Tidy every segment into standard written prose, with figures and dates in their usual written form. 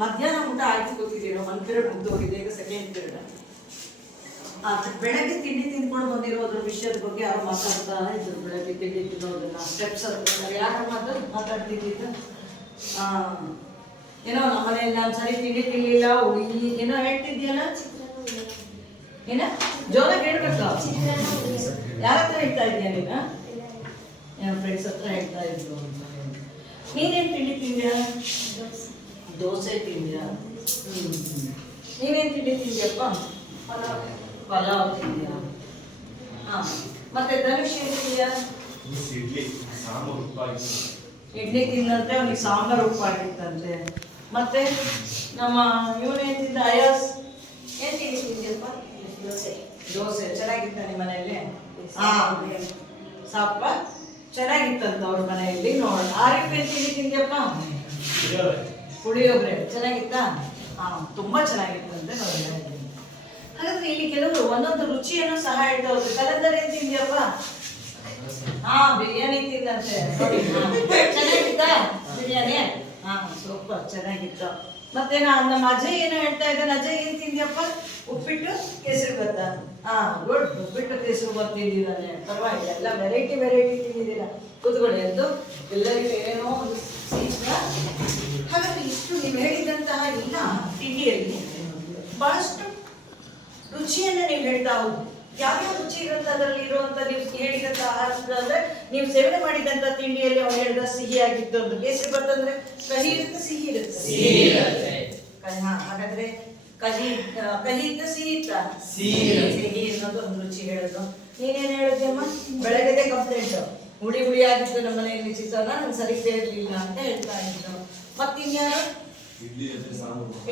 ಮಧ್ಯಾಹ್ನ ಊಟ ಆಯ್ತು ಗೊತ್ತಿದ್ದೀರೋ, ಒಂದು ಪೀರಿಯಡ್ ಮುಗ್ದೋಗಿದೆ, ಈಗ ಸೆಕೆಂಡ್ ಪೀರಿಯಡ್. ಬೆಳಗ್ಗೆ ತಿಂಡಿ ತಿಂದ್ಕೊಂಡು ಬಂದಿರೋದ್ರ ವಿಷಯದ ಬಗ್ಗೆ ಯಾರು ಮಾತಾಡ್ತಾ ಇದ್ರು. ಬೆಳಗ್ಗೆ ತಿಂಡಿ ತಿನ್ನೋದನ್ನ ಸ್ಟೆಪ್ಸ್ ಯಾರು ಮಾತಾಡ್ತಿದ್ದಿದ್ದು. ಏನೋ ನಮ್ಮನೆಯಲ್ಲಿ ನಾನು ಸರಿ ತಿಂಡಿ ತಿನ್ಲಿಲ್ಲ, ಏನೋ ಹೇಳ್ತಿದ್ಯಲ್ಲ, ಏನ ಜೋರಾಗಿ ಹೇಳ್ಬೇಕು. ಯಾರ ಹತ್ರ ಹೇಳ್ತಾ ಇದ್ಯಾ ನೀನು? ಫ್ರೆಂಡ್ಸ್ ಹತ್ರ ಹೇಳ್ತಾ ಇದ್ರು ಅಂತ. ನೀನೇನು ತಿಂಡಿ ತಿಂದ್ಯಾ? ದೋಸೆ ತಿಂದ್ಯಾ? ನೀನೇನು ತಿಂಡಿ ತಿಂದ್ಯಪ್ಪ? ಪಲಾವ್ ತಿಂದ್ಯಾ? ಹಾಂ. ಮತ್ತೆ ಧನುಷ್ ಏನು ತಿಂದ್ಯಾ? ಇಡ್ಲಿ ತಿಂದಂತೆ, ಅವನಿಗೆ ಸಾಂಬಾರು ಉಪ್ಪಾಗಿತ್ತಂತೆ. ಮತ್ತೆ ನಮ್ಮ ಇವನೇನು ತಿಂದ? ಅಯಾಸ್ ಏನು ತಿಂಡಿ ತಿಂದ್ಯಪ್ಪ? ದೋಸೆ ಚೆನ್ನಾಗಿತ್ತ ನಿಮ್ಮ ಮನೆಯಲ್ಲಿ? ಹಾಂ, ಸಾಪ ಚೆನ್ನಾಗಿತ್ತಂತ ಅವ್ರ ಮನೆಯಲ್ಲಿ. ನೋಡೋಣ. ಆರಿಫ್ ಏನು ತಿಂಡಿ ತಿಂದ್ಯಪ್ಪ? ಪುಳಿಯೋಗರೆ ಚೆನ್ನಾಗಿತ್ತಾ? ಹಾಂ, ತುಂಬ ಚೆನ್ನಾಗಿತ್ತಂತೆ ನಾವು ಹೇಳಿದ್ವಿ. ಹಾಗಾದ್ರೆ ಇಲ್ಲಿ ಕೆಲವರು ಒಂದೊಂದು ರುಚಿಯನ್ನು ಸಹ ಹೇಳ್ತಾ ಹೋದ್ರು. ಕಲಂದರ್ ಏನು ತಿಂದ್ಯಪ್ಪ? ಹಾಂ, ಬಿರಿಯಾನಿ ತಿಂದಂತೆ. ಚೆನ್ನಾಗಿತ್ತಾ ಬಿರಿಯಾನಿ? ಹಾಂ, ಸೂಪರ್, ಚೆನ್ನಾಗಿತ್ತು. ಮತ್ತೆ ನಮ್ಮ ಅಜಯ್ ಏನೋ ಹೇಳ್ತಾ ಇದ್ದಾನೆ. ಅಜಯ್ ಏನು ತಿಂದ್ಯಪ್ಪ? ಉಪ್ಪಿಟ್ಟು ಕೇಸರಿ ಭಾತ. ಹಾಂ, ಗುಡ್. ಉಪ್ಪಿಟ್ಟು ಕೇಸರಿ ಭಾತ ತಿಂದಿದ್ದಾನೆ, ಪರವಾಗಿಲ್ಲ. ಎಲ್ಲ ವೆರೈಟಿ ತಿಂದಿದ್ದೀರಾ. ಕೂತ್ಕೊಳ್ಳಿ ಎಂದು ಎಲ್ಲರಿಗೂ ಏನೋ ಒಂದು ಸಿಕ್ಕ. ಹಾಗಾದ್ರೆ ಇಷ್ಟು ನೀವು ಹೇಳಿದಂತಹ ಇಲ್ಲ ತಿಂಡಿಯಲ್ಲಿ ಬಹಳಷ್ಟು ರುಚಿಯನ್ನು ನೀವು ಹೇಳ್ತಾ ಹೋಗಿ. ಯಾವ್ಯಾವ ರುಚಿ ಇರುತ್ತೆ ಅದರಲ್ಲಿ ಇರುವಂತ ನೀವು ಹೇಳಿದಂತ ಆಹಾರ ಅಂದ್ರೆ ನೀವು ಸೇವನೆ ಮಾಡಿದಂತ ತಿಂಡಿಯಲ್ಲಿ ಅವ್ರು ಹೇಳಿದ ಸಿಹಿ ಆಗಿತ್ತು ಅಂತ. ಕೇಸರಿ ಭಾತ್ ಅಂದ್ರೆ ಕಹಿ ಇರುತ್ತೆ, ಸಿಹಿ ಇರುತ್ತೆ. ಹಾಗಾದ್ರೆ ಕಹಿ ಇತ್ತ, ಸಿಹಿ ಇತ್ತ? ಸಿಹಿ ಅನ್ನೋದು ಒಂದು ರುಚಿ ಹೇಳೋದು. ನೀನೇನ್ ಹೇಳಿದ್ಯಮ್ಮ? ಬೆಳಗ್ಗೆ ಕಂಪ್ಲೇಂಟ್, ಹುಳಿ ಆಗಿತ್ತು ನಮ್ಮ ಮನೆಯಲ್ಲಿ ಚಿತ್ರಾನ್ನ, ನಂಗೆ ಸರಿ ಸೇರ್ಲಿಲ್ಲ ಅಂತ ಹೇಳ್ತಾ ಇದ್ರು. ಮತ್ತಿನ್ಯಾರು?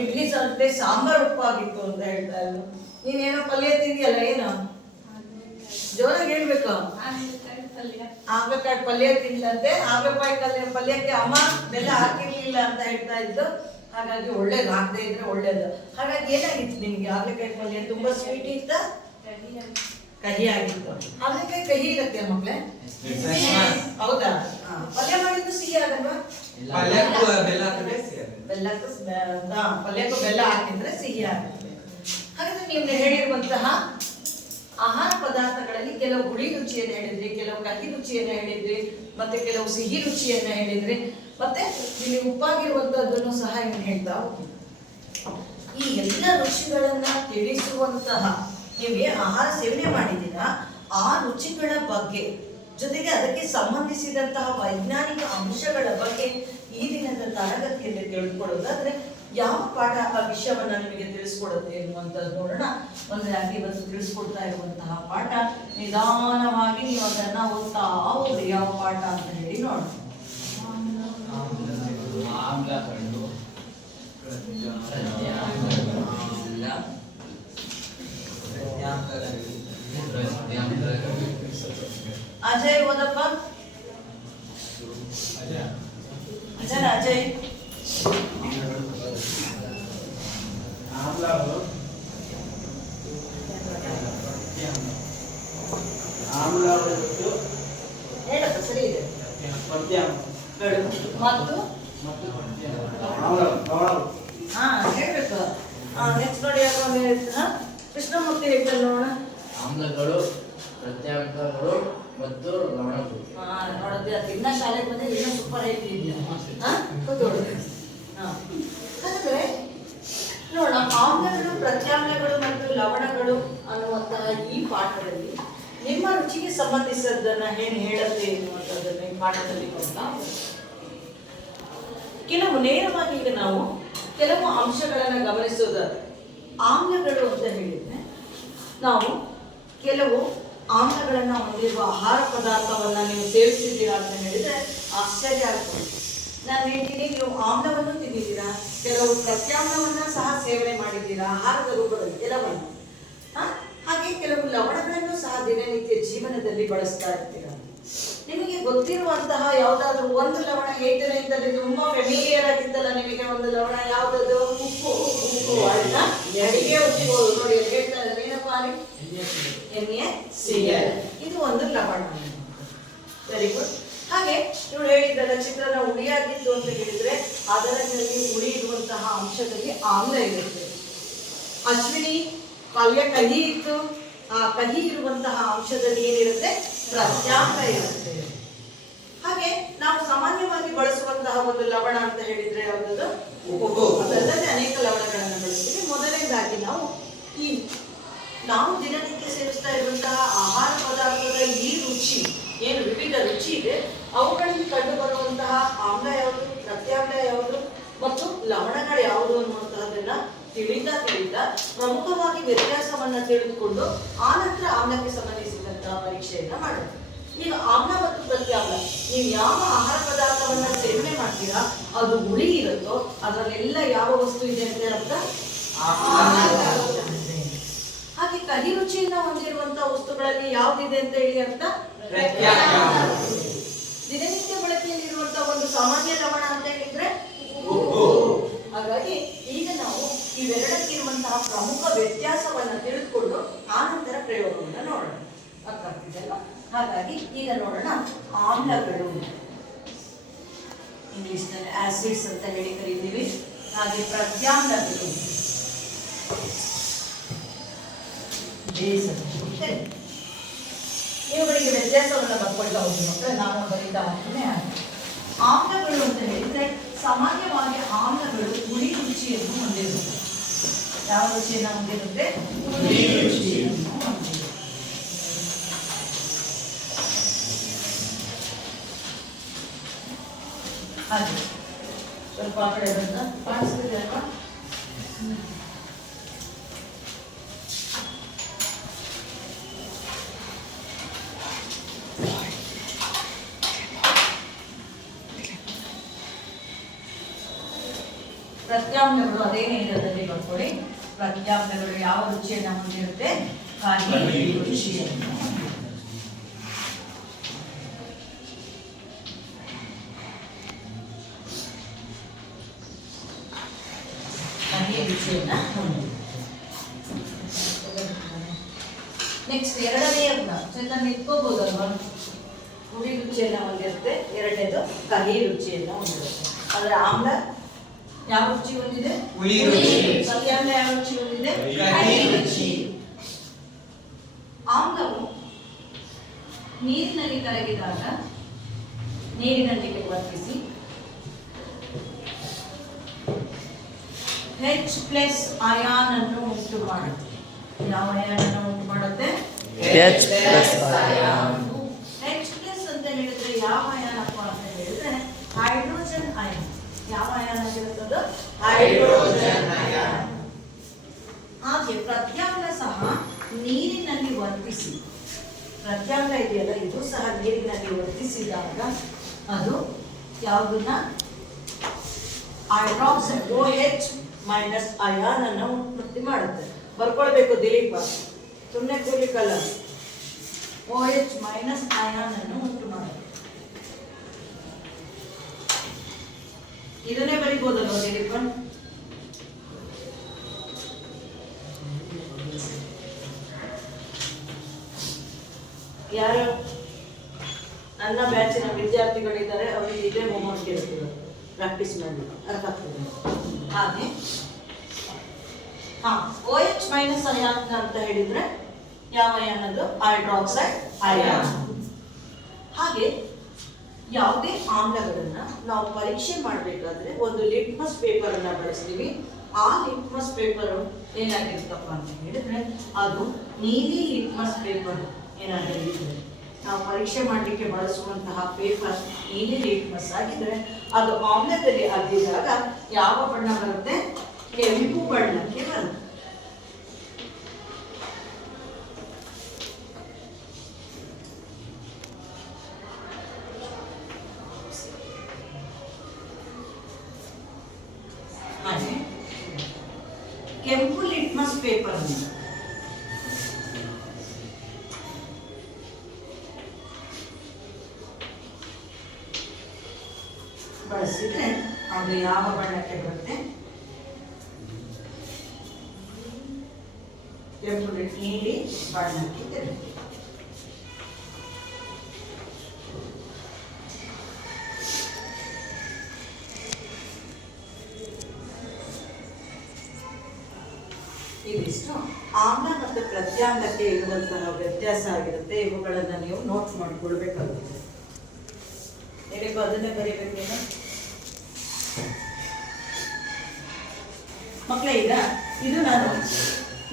ಇಡ್ಲಿ ಜೊತೆ ಸಾಂಬಾರ್ ಉಪ್ಪಾಗಿತ್ತು ಅಂತ ಹೇಳ್ತಾ ಇದ್ರು. ನೀನೇನೋ ಪಲ್ಯ ತಿಂದಿಯಲ್ಲ, ಏನು ಜೋರಾಗಿ ಹೇಳ್ಬೇಕು. ಹಾಗಲಕಾಯಿ ಪಲ್ಯ ತಿಂದಂತೆ. ಹಾಗಲಕಾಯಿ ಪಲ್ಯಕ್ಕೆ ಅಮ್ಮ ಬೆಲ್ಲ ಹಾಕಿರ್ಲಿಲ್ಲ ಅಂತ ಹೇಳ್ತಾ ಇದ್ದು. ಹಾಗಾಗಿ ಒಳ್ಳೇದು, ಹಾಕದೇ ಇದ್ರೆ ಒಳ್ಳೇದು. ಹಾಗಾಗಿ ಏನಾಗಿತ್ತು ನಿಮ್ಗೆ? ಹಾಗಲಕಾಯಿ ಪಲ್ಯ ತುಂಬಾ ಸ್ವೀಟ್ ಇತ್ತ, ಕಹಿ ಆಗಿತ್ತು? ಹಾಗಲಕಾಯಿ ಕಹಿ ಇರುತ್ತೆ ಮಕ್ಳೇ, ಹೌದಾ? ಪಲ್ಯ ಮಾಡಿದ್ದು ಸಿಹಿ ಆಗಲ್ವಾ? ಪಲ್ಯಕ್ಕೂ ಬೆಲ್ಲ ಹಾಕಿದ್ರೆ ಸಿಹಿ ಆಗುತ್ತೆ. ಹಾಗಾದ್ರೆ ನೀವು ಹೇಳಿರುವಂತಹ ಆಹಾರ ಪದಾರ್ಥಗಳಲ್ಲಿ ಕೆಲವು ಹುಳಿ ರುಚಿಯನ್ನು ಹೇಳಿದ್ರಿ, ಕೆಲವು ಕಹಿ ರುಚಿಯನ್ನು ಹೇಳಿದ್ರಿ, ಮತ್ತೆ ಕೆಲವು ಸಿಹಿ ರುಚಿಯನ್ನ ಹೇಳಿದ್ರಿ, ಮತ್ತೆ ಇಲ್ಲಿ ಉಪ್ಪಾಗಿರುವಂತಹದ್ದನ್ನು ಸಹ ಏನು ಹೇಳ್ತಾ ಹೋಗ್ತೀವಿ. ಈ ಎಲ್ಲ ರುಚಿಗಳನ್ನ ತಿಳಿಸುವಂತಹ ನೀವು ಆಹಾರ ಸೇವನೆ ಮಾಡಿದ್ದೀರಾ, ಆ ರುಚಿಗಳ ಬಗ್ಗೆ ಜೊತೆಗೆ ಅದಕ್ಕೆ ಸಂಬಂಧಿಸಿದಂತಹ ವೈಜ್ಞಾನಿಕ ಅಂಶಗಳ ಬಗ್ಗೆ ಈ ದಿನದ ತರಗತಿಯಲ್ಲಿ ತಿಳ್ಕೊಳ್ಳೋದಾದ್ರೆ ಯಾವ ಪಾಠ ಆ ವಿಷಯವನ್ನ ನಿಮಗೆ ತಿಳಿಸ್ಕೊಡುತ್ತೆ ಎನ್ನುವಂಥದ್ದು ನೋಡೋಣ. ಒಂದಾಗಿ ಇವತ್ತು ತಿಳಿಸ್ಕೊಡ್ತಾ ಇರುವಂತಹ ಪಾಠ ನಿಧಾನವಾಗಿ ನೀವು ಅದನ್ನ ಓದ್ತಾ ಹೋಗ್ರಿ. ಯಾವ ಪಾಠ ಅಂತ ಹೇಳಿ ನೋಡೋಣ. ಅಜಯ್ ಓದಪ್ಪ. ಅಜಯ್ ಹೇಳಪ್ಪ, ಸರಿ ಇದೆ. ಮತ್ತು ಹೇಳ್ಬೇಕು. ನೆಕ್ಸ್ಟ್ ನೋಡಿ, ಕೃಷ್ಣಮೂರ್ತಿ ಹೇಳ್ತಾರೆ ನೋಡೋಣ. ಆಮ್ಲಗಳು, ಪ್ರತ್ಯಾಮ್ಲಗಳು ಮತ್ತು ಲವಣಗಳು. ನೋಡೋದು ದಿನ ಶಾಲೆಗೆ ಬಂದ್ರೆ ಇನ್ನೂ ಸೂಪರ್ ಹೇಳ್ತಿದ್ಯಾ? ಹಾಗಾದ್ರೆ ನೋಡೋಣ, ಆಮ್ಲಗಳು, ಪ್ರತ್ಯಾಮ್ಲಗಳು ಮತ್ತು ಲವಣಗಳು ಅನ್ನುವಂತಹ ಈ ಪಾಠದಲ್ಲಿ ನಿಮ್ಮ ರುಚಿಗೆ ಸಂಬಂಧಿಸಿದ್ದನ್ನ ಏನು ಹೇಳುತ್ತೆ ಎನ್ನುವಂಥದ್ದನ್ನ ಈ ಪಾಠದಲ್ಲಿ ನೋಡ್ತಾ ಕೆಲವು ನೇರವಾಗಿ ಈಗ ನಾವು ಕೆಲವು ಅಂಶಗಳನ್ನು ಗಮನಿಸೋದಾದ್ರೆ, ಆಮ್ಲಗಳು ಅಂತ ಹೇಳಿದ್ರೆ ನಾವು ಕೆಲವು ಆಮ್ಲಗಳನ್ನು ಹೊಂದಿರುವ ಆಹಾರ ಪದಾರ್ಥವನ್ನ ನೀವು ಸೇವಿಸಿದ್ದೀರಾ ಅಂತ ಹೇಳಿದ್ರೆ ಆಶ್ಚರ್ಯ ಆಗ್ತದೆ. ನಾನು ಹೇಳ್ತೀನಿ, ನೀವು ಆಮ್ಲವನ್ನು ತಿಂದಿದ್ದೀರಾ, ಕೆಲವು ಪ್ರತ್ಯಾಮ್ಲವನ್ನ ಸಹ ಸೇವನೆ ಮಾಡಿದ್ದೀರಾ ಆಹಾರದ ರೂಪದಲ್ಲಿ ಕೆಲವನ್ನು. ಹಾಗೆ ಕೆಲವು ಲವಣಗಳನ್ನು ಸಹ ದಿನನಿತ್ಯ ಜೀವನದಲ್ಲಿ ಬಳಸ್ತಾ ಇರ್ತೀರಾ. ನಿಮಗೆ ಗೊತ್ತಿರುವಂತಹ ಯಾವುದಾದ್ರೂ ಒಂದು ಲವಣ ಹೇಳ್ತೇನೆ ಅಂತಂದ್ರೆ ತುಂಬಾ ಫೆಮಿಲಿಯರ್ ಆಗಿತ್ತಲ್ಲ ನಿಮಗೆ ಒಂದು ಲವಣ, ಯಾವುದದು? ಉಪ್ಪು. ಉಪ್ಪು ಆಯ್ತಾ? ಅಡಿಗೆ ಉಪ್ಪು ನೋಡಿ ಹೇಳ್ತಾ ಇದ್ದಾರೆ. ಏನಪ್ಪ? NaCl. ಇದು ಒಂದು ಲವಣ. Very good. ಹಾಗೆ ಇವ್ರು ಹೇಳಿದ್ದಲ್ಲ ಚಿತ್ರನ ಹುಳಿಯಾಗಿತ್ತು ಅಂತ ಹೇಳಿದ್ರೆ ಅದರಲ್ಲಿ ಹುಳಿ ಇರುವಂತಹ ಅಂಶದಲ್ಲಿ ಆಮ್ಲ ಇರುತ್ತೆ. ಅಶ್ವಿನಿ ಪಲ್ಯ ಕಹಿ ಇತ್ತು, ಆ ಕಹಿ ಇರುವಂತಹ ಅಂಶದಲ್ಲಿ ಏನಿರುತ್ತೆ ಪ್ರತ್ಯಾಂಗ ಇರುತ್ತೆ. ಹಾಗೆ ನಾವು ಸಾಮಾನ್ಯವಾಗಿ ಬಳಸುವಂತಹ ಒಂದು ಲವಣ ಅಂತ ಹೇಳಿದ್ರೆ ಯಾವುದದು ಉಪ್ಪು. ಅದಲ್ಲದೆ ಅನೇಕ ಲವಣಗಳನ್ನು ಬಳಸ್ತೀವಿ. ಮೊದಲನೇದಾಗಿ ನಾವು ದಿನನಿತ್ಯ ಸೇವಿಸ್ತಾ ಇರುವಂತಹ ಆಹಾರ ಪದಾರ್ಥದ ಈ ರುಚಿ ಏನು ವಿವಿಧ ರುಚಿ ಇದೆ ಅವುಗಳಲ್ಲಿ ಕಂಡು ಬರುವಂತಹ ಆಮ್ಲ ಯಾವುದು, ಪ್ರತ್ಯಾಂಗ ಯಾವುದು ಮತ್ತು ಲವಣಗಳು ಯಾವುದು ಅನ್ನುವಂತಹದನ್ನ ತಿಳಿತಾ ಪ್ರಮುಖವಾಗಿ ವ್ಯತ್ಯಾಸವನ್ನ ತಿಳಿದುಕೊಂಡು ಆ ನಂತರ ಆಮ್ಲಕ್ಕೆ ಸಂಬಂಧಿಸಿದಂತಹ ಪರೀಕ್ಷೆಯನ್ನ ಮಾಡೋದು. ಈಗ ಆಮ್ಲ ಮತ್ತು ಪ್ರತ್ಯಾಂಗ, ನೀವು ಯಾವ ಆಹಾರ ಪದಾರ್ಥವನ್ನ ಸೇವನೆ ಮಾಡ್ತೀರಾ ಅದು ಹುಳಿ ಇರುತ್ತೋ ಅದರಲ್ಲೆಲ್ಲ ಯಾವ ವಸ್ತು ಇದೆ ಅಂತ ಅರ್ಥ ಹಾಗೆ ಕಹಿ ರುಚಿಯನ್ನ ಹೊಂದಿರುವಂತಹ ವಸ್ತುಗಳಲ್ಲಿ ಯಾವ್ದಿದೆ ಅಂತ ಹೇಳಿ ಅರ್ಥ ದಿನನಿತ್ಯ ಬಳಕೆಯಲ್ಲಿ ಇರುವಂತಹ ಒಂದು ಸಾಮಾನ್ಯ ಲವಣ ಅಂತ ಹೇಳಿದ್ರೆ ಹಾಗಾಗಿ ಈಗ ನಾವು ಇವೆರಡಕ್ಕಿರುವಂತಹ ಪ್ರಮುಖ ವ್ಯತ್ಯಾಸವನ್ನ ತಿಳಿದುಕೊಂಡು ಆ ನಂತರ ಪ್ರಯೋಗವನ್ನ ನೋಡೋಣ. ಅರ್ಥ ಆಗ್ತಿದೆಯಲ್ಲ? ಹಾಗಾಗಿ ಈಗ ನೋಡೋಣ ಆಮ್ಲಗಳು, ಇಂಗ್ಲಿಷ್ನಲ್ಲಿ ಆಸಿಡ್ಸ್ ಅಂತ ಹೇಳಿ ಕರೀತೀವಿ. ಹಾಗೆ ಪ್ರತ್ಯಾಂಗಗಳು ಇವುಗಳಿಗೆ ವ್ಯತ್ಯಾಸವನ್ನ ಬರ್ಕೊಳ್ತಾ ಹೋಗಿ ಮಕ್ಕಳು. ನಾನು ಬರೀತಾ ಹೋಗ್ತೇನೆ. ಆಮ್ಲಗಳು ಅಂತ ಹೇಳಿದ್ರೆ ಸಾಮಾನ್ಯವಾಗಿ ಆಮ್ಲಗಳು ಹುಳಿ ರುಚಿಯನ್ನು ಹೊಂದಿರುತ್ತೆ. ಯಾವ ರುಚಿಯನ್ನು ಹೊಂದಿರುತ್ತೆ? ಹುಳಿ ರುಚಿಯನ್ನು ಹೊಂದಿರುತ್ತೆ. ಹಾಗೆ ಸ್ವಲ್ಪ ಆ ಕಡೆ ಬಂದ ಕಾಣಿಸ್ತಿದೆ ಅಲ್ವಾ? ಪ್ರತ್ಯಾಂಗಗಳು ಅದೇ ನೇರದಲ್ಲಿ ಬರ್ಕೊಳ್ಳಿ. ಪ್ರತ್ಯಾಂಗಗಳು ಯಾವ ರುಚಿಯನ್ನು ಹೊಂದಿರುತ್ತೆ? ಕಹಿ ರುಚಿಯನ್ನು ಹೊಂದಿರುತ್ತೆ. ಕಹಿ ರುಚಿಯನ್ನ ಹೊಂದಿರುತ್ತೆ. ನೆಕ್ಸ್ಟ್ ಎರಡನೇ ಚಂದ ನಿಂತ್ಕೋಬಹುದಲ್ವಾ? ಹುಳಿ ರುಚಿಯನ್ನ ಹೊಂದಿರುತ್ತೆ. ಎರಡನೇದು ಕಹಿ ರುಚಿಯನ್ನ ಹೊಂದಿರುತ್ತೆ. ಅದರ ಆಮ್ಲ ಯಾವ ರುಚಿ ಹೊಂದಿದೆ? ಹುಳಿ ರುಚಿ. ಪ್ರತ್ಯಾಂಗ ಯಾವ ರುಚಿ ಹೊಂದಿದೆ? ಕಹಿ ರುಚಿ. ಆಮ್ಲವು ನೀರಿನಲ್ಲಿ ಕರಗಿದಾಗ ನೀರಿನೊಂದಿಗೆ ವರ್ತಿಸಿ H+ ಅಯಾನ್ ಅನ್ನು ಉಂಟು ಮಾಡುತ್ತೆ. ಯಾವ ಅಯಾನ್ ಅನ್ನು ಉಂಟು ಮಾಡುತ್ತೆ? H+ ion. H+ ಅಂತ ಹೇಳಿದ್ರೆ ಯಾವ ಅಯಾನಪ್ಪ ಅಂತ ಹೇಳಿದ್ರೆ ಹೈಡ್ರೋಜನ್ ಅಯಾನ್. ಯಾವ ಅಯಾನ್ ಆಗಿರುತ್ತದೆ? Hydrogen ion. ಹಾಗೆ ಪ್ರತ್ಯಾಂಗ ಸಹ ನೀರಿನಲ್ಲಿ ವರ್ತಿಸಿ, ಪ್ರತ್ಯಾಂಗ ಇದೆಯಲ್ಲ ಇದು ಸಹ ನೀರಿನಲ್ಲಿ ವರ್ತಿಸಿದಾಗ ಅದು ಯಾವುದನ್ನ ಹೈಡ್ರಾಕ್ಸೈಡ್ OH- ಅಯಾನ್ ಅನ್ನು ಉತ್ಪತ್ತಿ ಮಾಡುತ್ತೆ. ಬರ್ಕೊಳ್ಬೇಕು ದಿಲೀಪ, ಸುಮ್ಮನೆ ಕೂಲಿಕಲ್ಲ. OH- ಅಯಾನ್ ಅನ್ನು ಉಂಟು ಮಾಡುತ್ತೆ. ಇದನ್ನೇ ಬರೀಬಹುದಲ್ವ ದಿಲೀಪ? ಯಾರು ನನ್ನ ಬ್ಯಾಚಿನ ವಿದ್ಯಾರ್ಥಿಗಳಿದ್ದಾರೆ ಅವರಿಗೆ ಇದೇ ಹೋಮ್ವರ್ಕ್ ಇರ್ತದೆ, ಪ್ರಾಕ್ಟೀಸ್ ಮಾಡಿ. ಅರ್ಥ ಆಗ್ತದೆ? ಹಾಗೆ OH- ಅಯಾನ್ ಅಂತ ಹೇಳಿದ್ರೆ ಯಾವ ಅಯಾನ್ ಅದು? Hydroxide ion. ಹಾಗೆ ಯಾವುದೇ ಆಮ್ಲಗಳನ್ನ ನಾವು ಪರೀಕ್ಷೆ ಮಾಡಬೇಕಾದ್ರೆ ಒಂದು ಲಿಟ್ಮಸ್ ಪೇಪರ್ ಅನ್ನ ಬಳಸ್ತೀವಿ. ಆ ಲಿಟ್ಮಸ್ ಪೇಪರ್ ಏನಾಗಿರುತ್ತಪ್ಪ ಅಂತ ಹೇಳಿದ್ರೆ ಅದು ನೀಲಿ ಲಿಟ್ಮಸ್ ಪೇಪರ್ ಏನಾಗಿರುತ್ತೆ. ನಾವು ಪರೀಕ್ಷೆ ಮಾಡಲಿಕ್ಕೆ ಬಳಸುವಂತಹ ಪೇಪರ್ ನೀಲಿ ಲಿಟ್ಮಸ್ ಆಗಿದ್ರೆ ಅದು ಆಮ್ಲದಲ್ಲಿ ಅದ್ದಿದಾಗ ಯಾವ ಬಣ್ಣ ಬರುತ್ತೆ? ಕೆಂಪು ಬಣ್ಣಕ್ಕೆ ಬರುತ್ತೆ. ಹಾಗೆ ಕೆಂಪು ಲಿಟ್ಮಸ್ ಪೇಪರ್ ಅನ್ನು ಬಳಸಿದ್ರೆ ಅದು ಯಾವ ಬಣ್ಣಕ್ಕೆ ಬರುತ್ತೆ? ಕೆಂಪು ನೀಲಿ ಬಣ್ಣಕ್ಕೆ ತಿರುಗುತ್ತೆ. ಆಮ್ಲ ಮತ್ತು ಪ್ರತ್ಯಾಮ್ಲಕ್ಕೆ ಇರುವಂತಹ ವ್ಯತ್ಯಾಸ ಆಗಿರುತ್ತೆ. ಇವುಗಳನ್ನು ನೀವು ನೋಟ್ ಮಾಡ್ಕೊಳ್ಬೇಕಾಗುತ್ತೆ. ಏನಿಗೂ ಅದನ್ನೇ ಬರೀಬೇಕೇನು ಮಕ್ಕಳೇ? ಈಗ ಇದು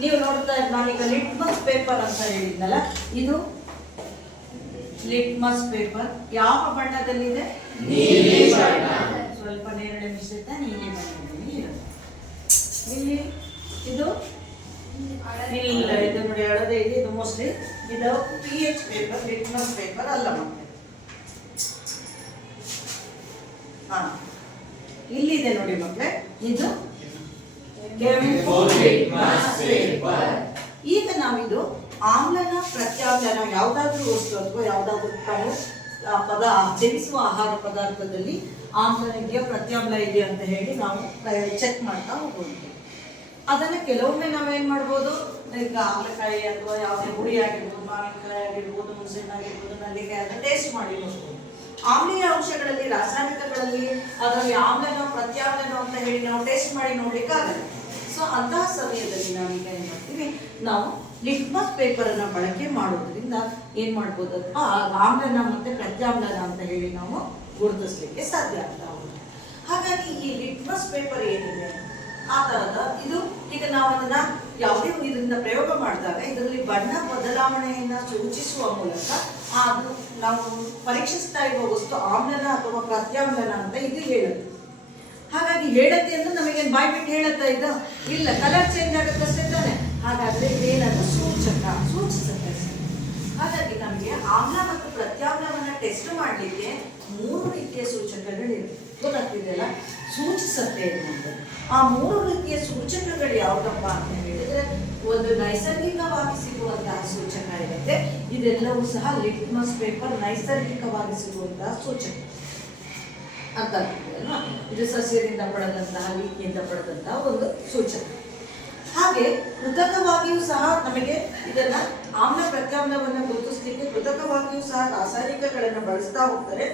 ನೀವು ನೋಡ್ತಾ ನಾನೀಗ ಲಿಟ್ಮಸ್ ಪೇಪರ್ ಅಂತ ಹೇಳಿದ್ನಲ್ಲ, ಇದು ಲಿಟ್ಮಸ್ ಪೇಪರ್ ಯಾವ ಬಣ್ಣದಲ್ಲಿದೆ? ಸ್ವಲ್ಪ ನೇರಳೆ ಮಿಶ್ರಿತ ನೀಲಿ ಬಣ್ಣದಲ್ಲಿ ಇರುತ್ತೆ. ಇಲ್ಲಿ ಇದು ಇಲ್ಲ, ಇದು ನೋಡಿ ಹಳದೆ ಇದೆ. ಇದು ಮೋಸ್ಟ್ಲಿ ಇದು PH ಪೇಪರ್, ಲಿಟ್ಮಸ್ ಪೇಪರ್ ಅಲ್ಲ ಮಕ್ಕಳೇ. ಹಾ, ಇಲ್ಲಿದೆ ನೋಡಿ ಮಕ್ಕಳೇ, ಇದು ಕೆಂಪು ಲಿಟ್ಮಸ್ ಪೇಪರ್. ಈಗ ನಾವಿದು ಆಮ್ಲನ ಪ್ರತ್ಯಾಮ್ಲನ ಯಾವುದಾದ್ರೂ ವಸ್ತು ಅಥವಾ ಯಾವುದಾದ್ರೂ ಸೇವಿಸುವ ಆಹಾರ ಪದಾರ್ಥದಲ್ಲಿ ಆಮ್ಲ ಇದೆಯಾ ಪ್ರತ್ಯಾಮ್ಲ ಇದೆಯಾ ಅಂತ ಹೇಳಿ ನಾವು ಚೆಕ್ ಮಾಡ್ತಾ ಹೋಗ್ಬೋದು. ಅದನ್ನ ಕೆಲವೊಮ್ಮೆ ನಾವೇನ್ ಮಾಡ್ಬೋದು, ಈಗ ಆಮ್ಲಕಾಯಿ ಅಥವಾ ಯಾವುದೇ ಹುಳಿ ಆಗಿರ್ಬೋದು, ಮಾವಿನಕಾಯಿ ಆಗಿರ್ಬೋದು, ಹುಣಸೆಹಣ್ಣು ಆಗಿರ್ಬೋದು, ನಲ್ಲಿಕಾಯಿ ಅದನ್ನ ಟೇಸ್ಟ್ ಮಾಡಿ ನೋಡ್ಬೋದು. ಆಮ್ಲೀಯ ಅಂಶಗಳಲ್ಲಿ, ರಾಸಾಯನಿಕಗಳಲ್ಲಿ ಅದರಲ್ಲಿ ಆಮ್ಲನ ಪ್ರತ್ಯಾಮ್ಲನ ಅಂತ ಹೇಳಿ ನಾವು ಟೇಸ್ಟ್ ಮಾಡಿ ನೋಡ್ಲಿಕ್ಕೆ ಆಗಲ್ಲ. ಸೊ ಅಂತಹ ಸಮಯದಲ್ಲಿ ನಾವೀಗ ಏನ್ ಮಾಡ್ತೀವಿ, ನಾವು ಲಿಟ್ಮಸ್ ಪೇಪರ್ ಅನ್ನ ಬಳಕೆ ಮಾಡೋದ್ರಿಂದ ಏನ್ ಮಾಡ್ಬೋದು, ಆಮ್ಲನ ಮತ್ತೆ ಪ್ರತ್ಯಾಮ್ಲನ ಅಂತ ಹೇಳಿ ನಾವು ಗುರುತಿಸ್ಲಿಕ್ಕೆ ಸಾಧ್ಯ ಆಗ್ತಾ ಹೋಗುತ್ತೆ. ಹಾಗಾಗಿ ಈ ಲಿಟ್ಮಸ್ ಪೇಪರ್ ಏನಿದೆ ಆ ತರದ ಇದು, ಈಗ ನಾವು ಅದನ್ನ ಯಾವುದೇ ಇದನ್ನ ಪ್ರಯೋಗ ಮಾಡಿದಾಗ ಇದರಲ್ಲಿ ಬಣ್ಣ ಬದಲಾವಣೆಯನ್ನ ಸೂಚಿಸುವ ಮೂಲಕ ಅದು ನಾವು ಪರೀಕ್ಷಿಸ್ತಾ ಇರುವ ವಸ್ತು ಆಮ್ಲನ ಅಥವಾ ಪ್ರತ್ಯಾಮ್ಲನ ಅಂತ ಇದು ಹೇಳುತ್ತೆ. ಹಾಗಾಗಿ ಹೇಳತ್ತೆ ಅಂದ್ರೆ ನಮಗೇನು ಬಾಯ್ ಬಿಟ್ಟು ಹೇಳತ್ತಾ ಇದ್ದ ಇಲ್ಲ, ಕಲರ್ ಚೇಂಜ್ ಆಗುತ್ತಷ್ಟೇ ತಾನೆ. ಹಾಗಾದ್ರೆ ಇದೇನದು ಸೂಚಿಸುತ್ತೆ. ಹಾಗಾಗಿ ನಮಗೆ ಆಮ್ಲ ಮತ್ತು ಪ್ರತ್ಯಾಮ್ಲವನ್ನ ಟೆಸ್ಟ್ ಮಾಡಲಿಕ್ಕೆ 3 ರೀತಿಯ ಸೂಚಕಗಳಿವೆ. ಗೊತ್ತಾಗ್ತಿದೆಯಲ್ಲ, ಸೂಚಿಸುತ್ತೆ ಅನ್ನೋದು. ಆ 3 ರೀತಿಯ ಸೂಚಕಗಳು ಯಾವುದಪ್ಪ ಅಂತ ಹೇಳಿದ್ರೆ, ಒಂದು ನೈಸರ್ಗಿಕವಾಗಿ ಸಿಗುವಂತಹ ಸೂಚಕ ಇರುತ್ತೆ. ಇದೆಲ್ಲವೂ ಸಹ ಲಿಟ್ಮಸ್ ಪೇಪರ್ ನೈಸರ್ಗಿಕವಾಗಿ ಸಿಗುವಂತಹ ಸೂಚಕ ಅಂತ ಆಗ್ತಿದೆಯಲ್ವಾ. ಇದು ಸಸ್ಯದಿಂದ ಪಡೆದಂತಹ, ಲೀಕಿಯಿಂದ ಪಡೆದಂತಹ ಒಂದು ಸೂಚಕ. ಹಾಗೆ ಕೃತಕವಾಗಿಯೂ ಸಹ ನಮಗೆ ಇದನ್ನ ಆಮ್ಲ ಪ್ರತ್ಯಾಮ್ಲವನ್ನು ಗುರುತಿಸಲಿಕ್ಕೆ ಕೃತಕವಾಗಿಯೂ ಸಹ ರಾಸಾಯನಿಕಗಳನ್ನು ಬಳಸ್ತಾ ಹೋಗ್ತಾರೆ.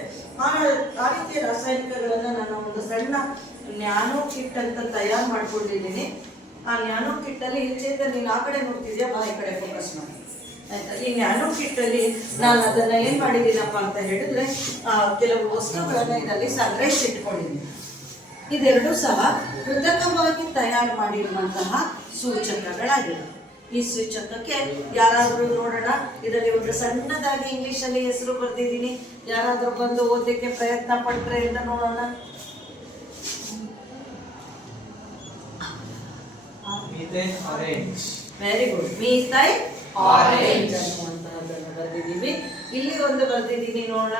ಆ ರೀತಿಯ ರಾಸಾಯನಿಕಗಳನ್ನ ನಾನು ಒಂದು ಸಣ್ಣ ನ್ಯಾನೋ ಕಿಟ್ ಅಂತ ತಯಾರು ಮಾಡ್ಕೊಂಡಿದ್ದೀನಿ. ಆ ನ್ಯಾನೋ ಕಿಟ್ ಅಲ್ಲಿ ಚೇತನ್ ನೀನು ಆ ಕಡೆ ನೋಡ್ತಿದ್ಯಾ, ಬಾ ಈ ಕಡೆ ಫೋಕಸ್ ಮಾಡಿ ಆಯ್ತಾ. ಈ ನ್ಯಾನೋ ಕಿಟ್ ಅಲ್ಲಿ ನಾನು ಅದನ್ನ ಏನ್ ಮಾಡಿದ್ದೀನಪ್ಪ ಅಂತ ಹೇಳಿದ್ರೆ, ಕೆಲವು ವಸ್ತುಗಳನ್ನ ಇದರಲ್ಲಿ ಸಂಗ್ರಹಿಸಿಟ್ಕೊಂಡಿದ್ದೀನಿ. ಇದೆರಡೂ ಸಹ ಕೃತಕವಾಗಿ ತಯಾರು ಮಾಡಿರುವಂತಹ ಸೂಚಕಗಳಾಗಿವೆ. ಈ ಸೂಚಕಕ್ಕೆ ಯಾರಾದರೂ ನೋಡೋಣ, ಇದರಲ್ಲಿ ಒಂದು ಸಣ್ಣದಾಗಿ ಇಂಗ್ಲಿಷ್ ಅಲ್ಲಿ ಹೆಸರು ಬರ್ದಿದ್ದೀನಿ. ಯಾರಾದರೂ ಬಂದು ಓದಲಿಕ್ಕೆ ಪ್ರಯತ್ನ ಪಟ್ರೆ ಅಂತ ನೋಡೋಣ. Very good. ಮೀಥೈಲ್ ಆರೆಂಜ್ ಅನ್ನುವಂತಹದ್ದನ್ನು ಬರ್ದಿದ್ದೀವಿ. ಇಲ್ಲಿ ಒಂದು ಬರ್ದಿದ್ದೀನಿ ನೋಡೋಣ,